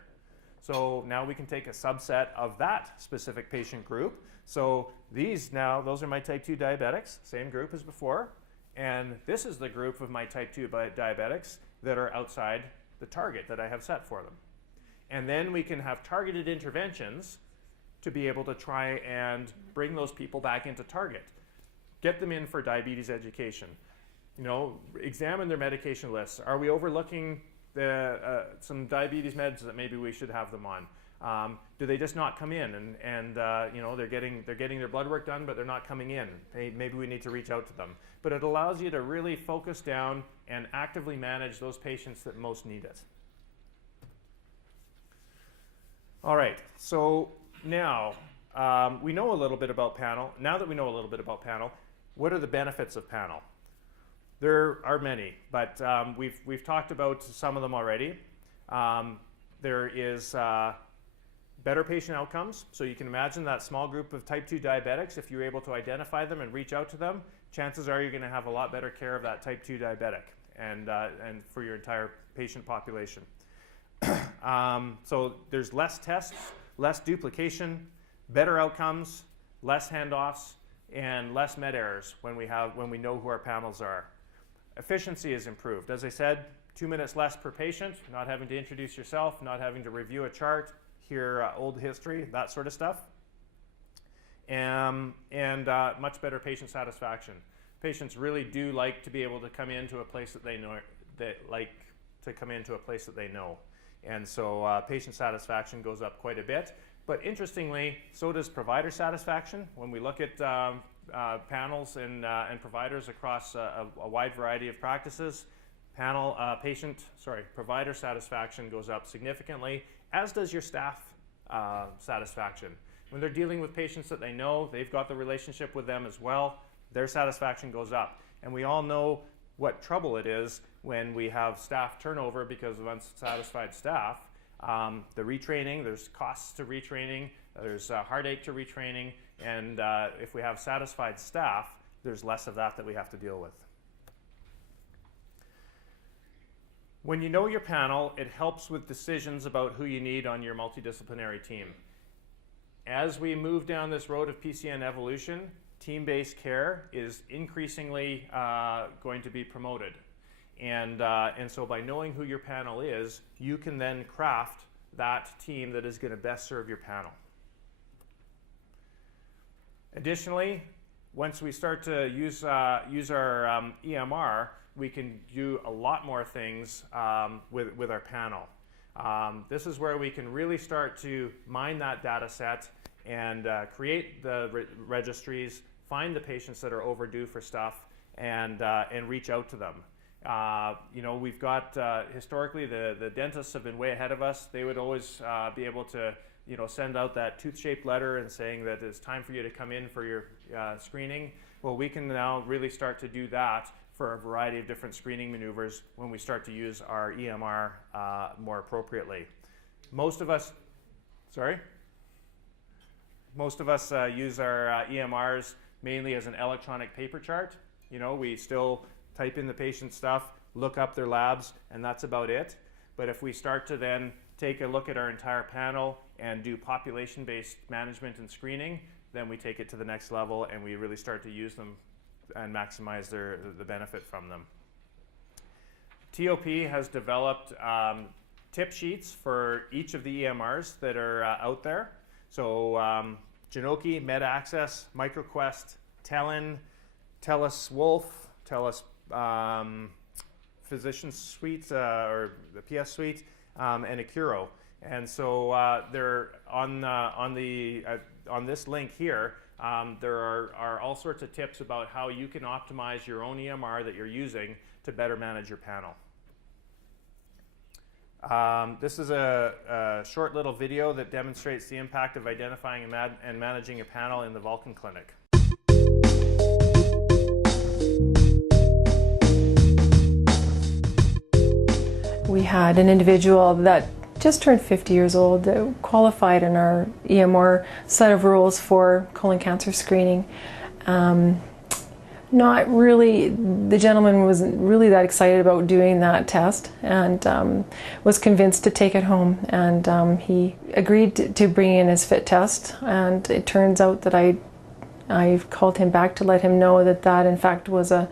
So now we can take a subset of that specific patient group. So those are my type 2 diabetics, same group as before. And this is the group of my type 2 diabetics that are outside the target that I have set for them. And then we can have targeted interventions to be able to try and bring those people back into target. Get them in for diabetes education. Examine their medication lists. Are we overlooking some diabetes meds that maybe we should have them on? Do they just not come in and they're getting their blood work done, but they're not coming in? Maybe we need to reach out to them. But it allows you to really focus down and actively manage those patients that most need it. All right, so now we know a little bit about panel. Now that we know a little bit about panel, what are the benefits of panel? There are many, but we've talked about some of them already. There is better patient outcomes. So you can imagine that small group of type 2 diabetics, if you're able to identify them and reach out to them, chances are you're going to have a lot better care of that type 2 diabetic and for your entire patient population. So there's less tests, less duplication, better outcomes, less handoffs, and less med errors when we know who our panels are. Efficiency is improved. As I said, 2 minutes less per patient, not having to introduce yourself, not having to review a chart, hear old history, that sort of stuff. And much better patient satisfaction. Patients really do like to be able to come into a place that they know, And so patient satisfaction goes up quite a bit. But interestingly, so does provider satisfaction. When we look at panels and providers across a wide variety of practices, provider satisfaction goes up significantly, as does your staff satisfaction. When they're dealing with patients that they know, they've got the relationship with them as well, their satisfaction goes up. And we all know what trouble it is when we have staff turnover because of unsatisfied staff. The retraining, there's costs to retraining, there's heartache to retraining, and if we have satisfied staff, there's less of that we have to deal with. When you know your panel, it helps with decisions about who you need on your multidisciplinary team. As we move down this road of PCN evolution, team-based care is increasingly going to be promoted. And so by knowing who your panel is, you can then craft that team that is going to best serve your panel. Additionally, once we start to use our EMR, we can do a lot more things with our panel. This is where we can really start to mine that data set and create the registries, find the patients that are overdue for stuff, and reach out to them. We've got, historically, the dentists have been way ahead of us. They would always be able to, send out that tooth-shaped letter and saying that it's time for you to come in for your screening. Well, we can now really start to do that for a variety of different screening maneuvers when we start to use our EMR more appropriately. Most of us use our EMRs mainly as an electronic paper chart. We still type in the patient stuff, look up their labs, and that's about it. But if we start to then take a look at our entire panel and do population-based management and screening, then we take it to the next level and we really start to use them and maximize the benefit from them. TOP has developed tip sheets for each of the EMRs that are out there. So Genoki, MedAccess, MicroQuest, Telin, TELUS Wolf, TELUS Physician Suite or the PS Suite, and Accuro. And so they're on this link here. There are all sorts of tips about how you can optimize your own EMR that you're using to better manage your panel. This is a short little video that demonstrates the impact of identifying and managing a panel in the Vulcan Clinic. We had an individual that just turned 50 years old that qualified in our EMR set of rules for colon cancer screening. Not really, the gentleman wasn't really that excited about doing that test and was convinced to take it home, and he agreed to bring in his fit test, and it turns out that I called him back to let him know that in fact was a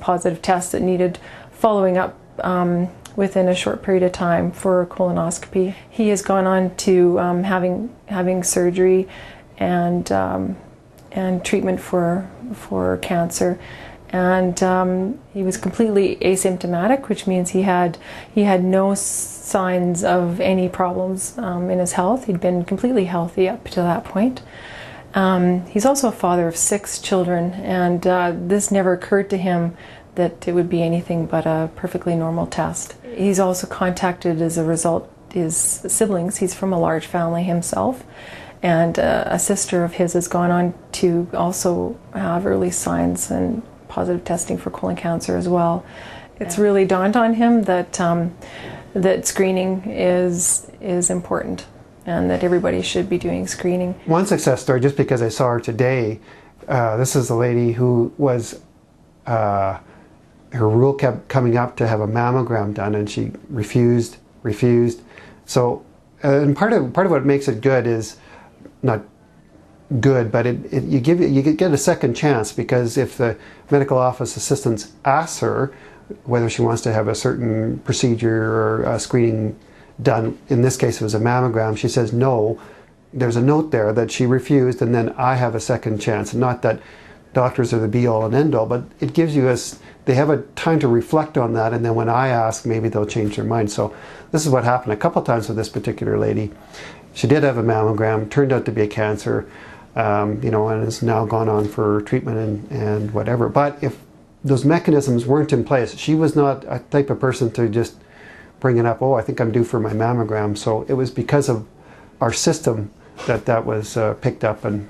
positive test that needed following up within a short period of time for colonoscopy. He has gone on to having surgery and treatment for cancer, and he was completely asymptomatic, which means he had no signs of any problems in his health. He'd been completely healthy up to that point. He's also a father of 6 children, and this never occurred to him that it would be anything but a perfectly normal test. He's also contacted as a result his siblings. He's from a large family himself, and a sister of his has gone on to also have early signs and positive testing for colon cancer as well. It's really dawned on him that that screening is important, and that everybody should be doing screening. One success story, just because I saw her today, this is a lady who was, her rule kept coming up to have a mammogram done, and she refused. So, and part of what makes it good is not good, but you get a second chance, because if the medical office assistant asks her whether she wants to have a certain procedure or a screening done, in this case it was a mammogram, she says no, there's a note there that she refused, and then I have a second chance. Not that doctors are the be-all and end-all, but it gives you they have a time to reflect on that, and then when I ask, maybe they'll change their mind. So this is what happened a couple times with this particular lady. She did have a mammogram, turned out to be a cancer, and has now gone on for treatment and whatever. But if those mechanisms weren't in place, she was not a type of person to just bring it up, oh, I think I'm due for my mammogram. So it was because of our system that was picked up, and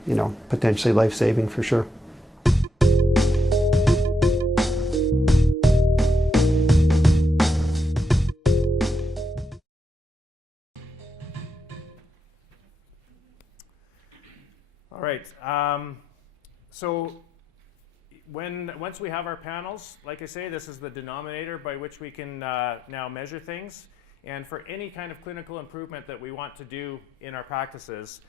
potentially life-saving for sure. All right. So once we have our panels, like I say, this is the denominator by which we can now measure things. And for any kind of clinical improvement that we want to do in our practices,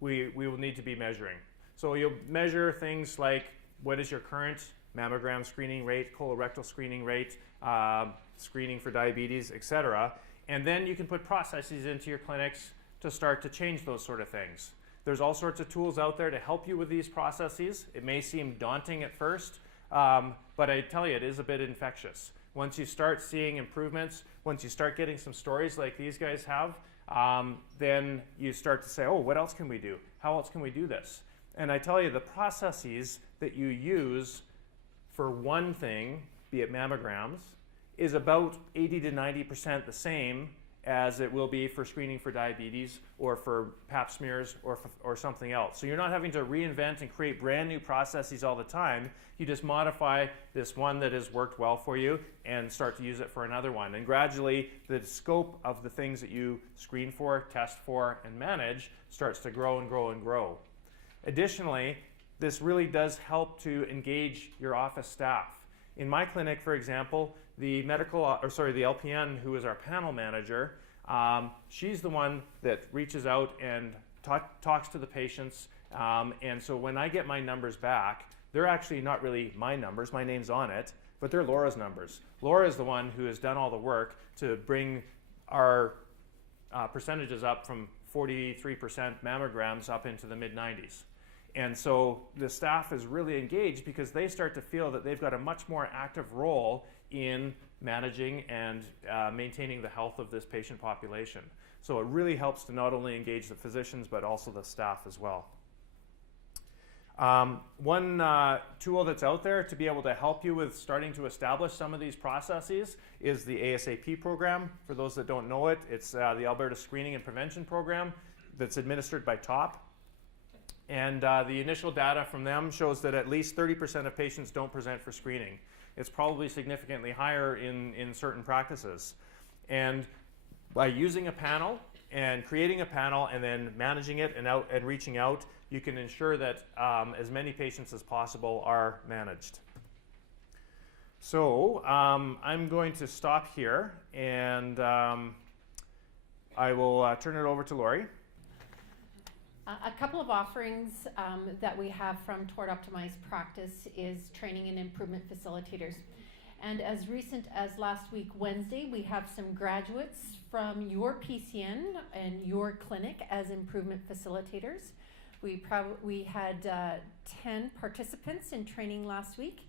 we will need to be measuring. So you'll measure things like, what is your current mammogram screening rate, colorectal screening rate, screening for diabetes, etc. And then you can put processes into your clinics to start to change those sort of things. There's all sorts of tools out there to help you with these processes. It may seem daunting at first, but I tell you, it is a bit infectious. Once you start seeing improvements, once you start getting some stories like these guys have, then you start to say, oh, what else can we do? How else can we do this? And I tell you, the processes that you use for one thing, be it mammograms, is about 80 to 90% the same as it will be for screening for diabetes or for pap smears or something else. So you're not having to reinvent and create brand new processes all the time. You just modify this one that has worked well for you and start to use it for another one. And gradually, the scope of the things that you screen for, test for, and manage starts to grow and grow and grow. Additionally, this really does help to engage your office staff. In my clinic, for example, the LPN, who is our panel manager, she's the one that reaches out and talks to the patients. And so when I get my numbers back, they're actually not really my numbers, my name's on it, but they're Laura's numbers. Laura is the one who has done all the work to bring our percentages up from 43% mammograms up into the mid-90s. And so the staff is really engaged because they start to feel that they've got a much more active role in managing and maintaining the health of this patient population. So it really helps to not only engage the physicians, but also the staff as well. One tool that's out there to be able to help you with starting to establish some of these processes is the ASAP program. For those that don't know it, it's the Alberta Screening and Prevention Program that's administered by TOP. And the initial data from them shows that at least 30% of patients don't present for screening. It's probably significantly higher in certain practices. And by using a panel and creating a panel and then managing it and reaching out, you can ensure that as many patients as possible are managed. So I'm going to stop here, and I will turn it over to Lori. A couple of offerings that we have from Toward Optimized Practice is training and improvement facilitators. And as recent as last week, Wednesday, we have some graduates from your PCN and your clinic as improvement facilitators. We had 10 participants in training last week,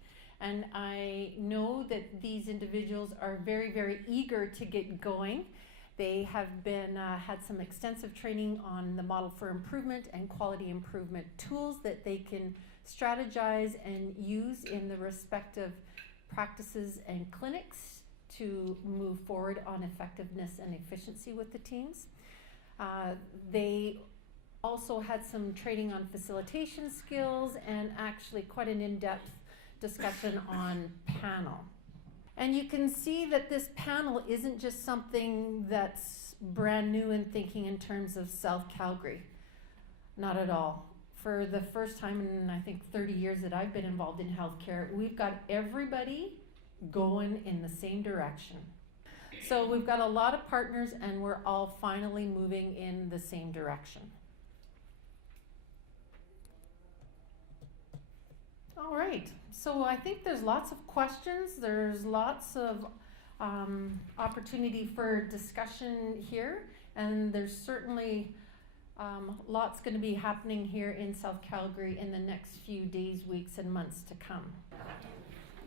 and I know that these individuals are very, very eager to get going. They have been had some extensive training on the model for improvement and quality improvement tools that they can strategize and use in the respective practices and clinics to move forward on effectiveness and efficiency with the teams. They also had some training on facilitation skills and actually quite an in-depth discussion on panel. And you can see that this panel isn't just something that's brand new in thinking in terms of South Calgary. Not at all. For the first time in, I think, 30 years that I've been involved in healthcare, we've got everybody going in the same direction. So we've got a lot of partners and we're all finally moving in the same direction. All right, so I think there's lots of questions. There's lots of opportunity for discussion here, and there's certainly lots going to be happening here in South Calgary in the next few days, weeks, and months to come.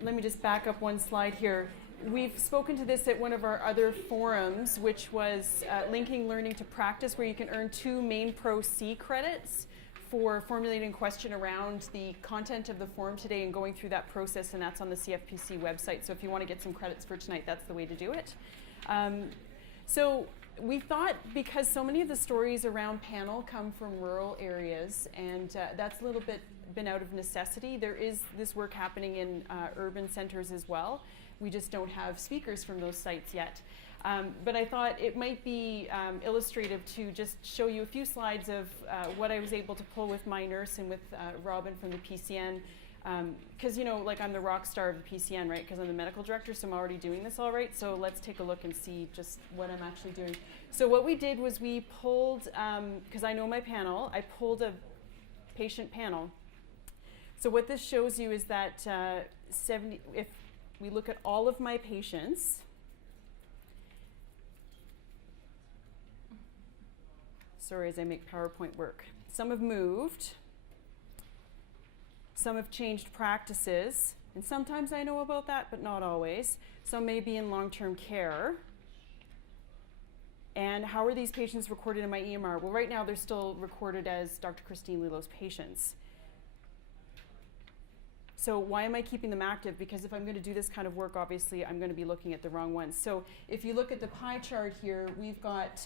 Let me just back up one slide here. We've spoken to this at one of our other forums, which was linking learning to practice, where you can earn 2 Main Pro C credits for formulating a question around the content of the forum today and going through that process, and that's on the CFPC website. So if you want to get some credits for tonight, that's the way to do it. So we thought, because so many of the stories around panel come from rural areas, and that's a little bit been out of necessity. There is this work happening in urban centers as well. We just don't have speakers from those sites yet. But I thought it might be illustrative to just show you a few slides of what I was able to pull with my nurse and with Robin from the PCN. Because, you know, like, I'm the rock star of the PCN, right? Because I'm the medical director, so I'm already doing this all right. So let's take a look and see just what I'm actually doing. So what we did was we pulled, because I know my panel, I pulled a patient panel. So what this shows you is that if we look at all of my patients, sorry as I make PowerPoint work, some have moved, some have changed practices, and sometimes I know about that, but not always. Some may be in long-term care. And how are these patients recorded in my EMR? Well, right now they're still recorded as Dr. Christine Lilo's patients. So why am I keeping them active? Because if I'm going to do this kind of work, obviously I'm going to be looking at the wrong ones. So if you look at the pie chart here, we've got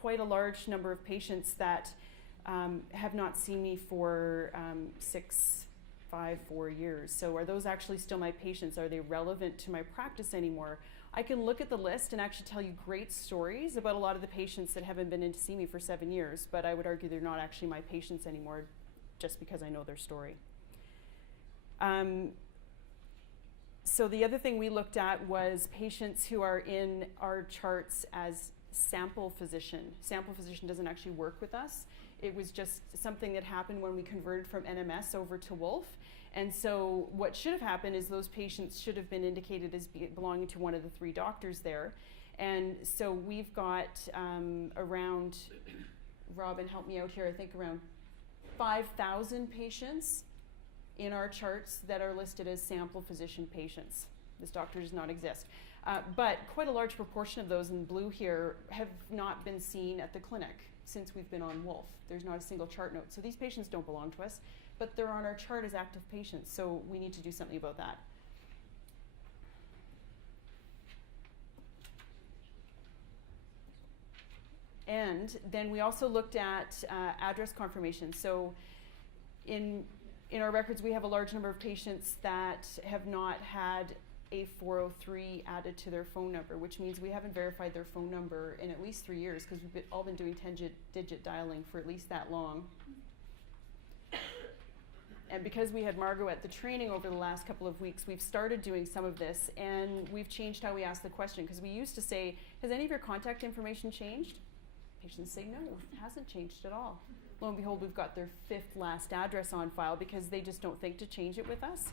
quite a large number of patients that have not seen me for 6, 5, 4 years. So are those actually still my patients? Are they relevant to my practice anymore? I can look at the list and actually tell you great stories about a lot of the patients that haven't been in to see me for 7 years, but I would argue they're not actually my patients anymore just because I know their story. So the other thing we looked at was patients who are in our charts as sample physician. Sample physician doesn't actually work with us. It was just something that happened when we converted from NMS over to Wolf. And so what should have happened is those patients should have been indicated as belonging to one of the 3 doctors there. And so we've got around, Robin, help me out here, I think around 5,000 patients in our charts that are listed as sample physician patients. This doctor does not exist. But quite a large proportion of those in blue here have not been seen at the clinic since we've been on Wolf. There's not a single chart note. So these patients don't belong to us, but they're on our chart as active patients, so we need to do something about that. And then we also looked at address confirmation. So in our records, we have a large number of patients that have not had a 403 added to their phone number, which means we haven't verified their phone number in at least 3 years, because we've all been doing 10-digit dialing for at least that long. And because we had Margot at the training over the last couple of weeks, we've started doing some of this, and we've changed how we ask the question, because we used to say, has any of your contact information changed? Patients say, no, it hasn't changed at all. Lo and behold, we've got their 5th last address on file because they just don't think to change it with us.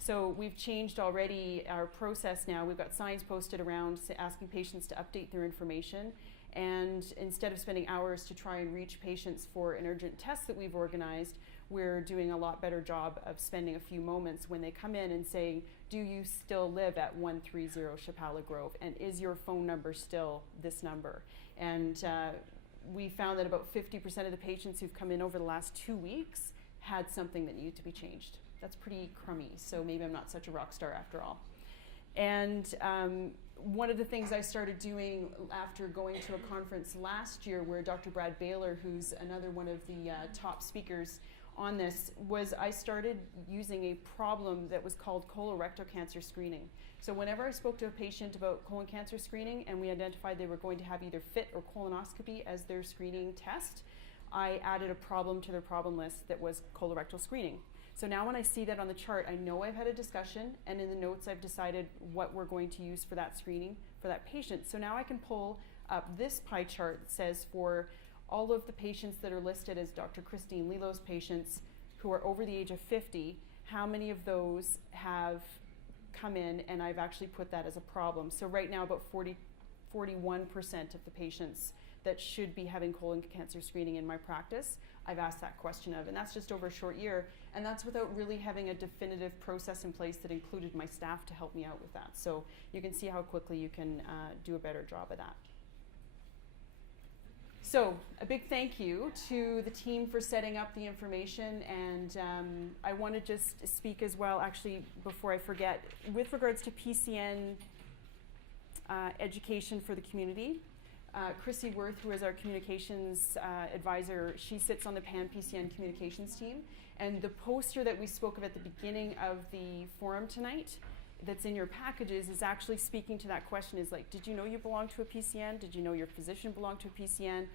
So we've changed already our process now. We've got signs posted around asking patients to update their information. And instead of spending hours to try and reach patients for an urgent test that we've organized, we're doing a lot better job of spending a few moments when they come in and saying, do you still live at 130 Chapala Grove? And is your phone number still this number? And we found that about 50% of the patients who've come in over the last 2 weeks had something that needed to be changed. That's pretty crummy, so maybe I'm not such a rock star after all. And one of the things I started doing after going to a conference last year where Dr. Brad Baylor, who's another one of the top speakers on this was I started using a problem that was called colorectal cancer screening. So whenever I spoke to a patient about colon cancer screening and we identified they were going to have either FIT or colonoscopy as their screening test, I added a problem to their problem list that was colorectal screening. So now when I see that on the chart, I know I've had a discussion, and in the notes I've decided what we're going to use for that screening for that patient. So now I can pull up this pie chart that says for all of the patients that are listed as Dr. Christine Lilo's patients who are over the age of 50, how many of those have come in, and I've actually put that as a problem. So right now about 41% of the patients that should be having colon cancer screening in my practice, I've asked that question of, and that's just over a short year, and that's without really having a definitive process in place that included my staff to help me out with that. So you can see how quickly you can do a better job of that. So a big thank you to the team for setting up the information, and I want to just speak as well, actually, before I forget, with regards to PCN education for the community. Chrissy Worth, who is our communications advisor, she sits on the PAN-PCN communications team, and the poster that we spoke of at the beginning of the forum tonight that's in your packages is actually speaking to that question, is like, did you know you belong to a PCN? Did you know your physician belonged to a PCN?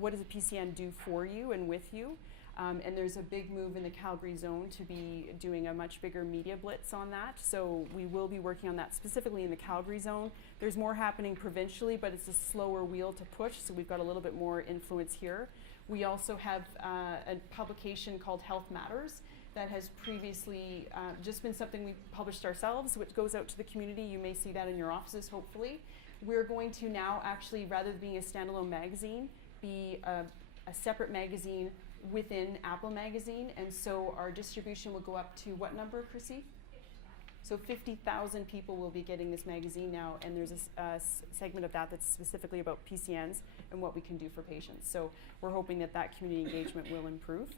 What does a PCN do for you and with you? And there's a big move in the Calgary zone to be doing a much bigger media blitz on that. So we will be working on that specifically in the Calgary zone. There's more happening provincially, but it's a slower wheel to push, so we've got a little bit more influence here. We also have a publication called Health Matters that has previously just been something we published ourselves, which goes out to the community. You may see that in your offices, hopefully. We're going to now actually, rather than being a standalone magazine, be a separate magazine within Apple Magazine, and so our distribution will go up to what number, Chrissy? So 50,000 people will be getting this magazine now, and there's a segment of that that's specifically about PCNs and what we can do for patients. So we're hoping that that community engagement will improve.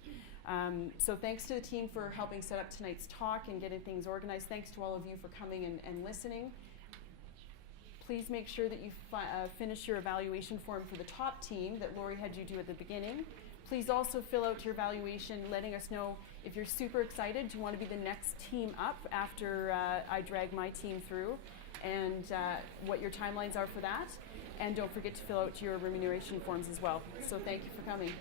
So thanks to the team for helping set up tonight's talk and getting things organized. Thanks to all of you for coming and listening. Please make sure that you finish your evaluation form for the top team that Lori had you do at the beginning. Please also fill out your evaluation, letting us know if you're super excited, do you want to be the next team up after I drag my team through, and what your timelines are for that. And don't forget to fill out your remuneration forms as well. So thank you for coming.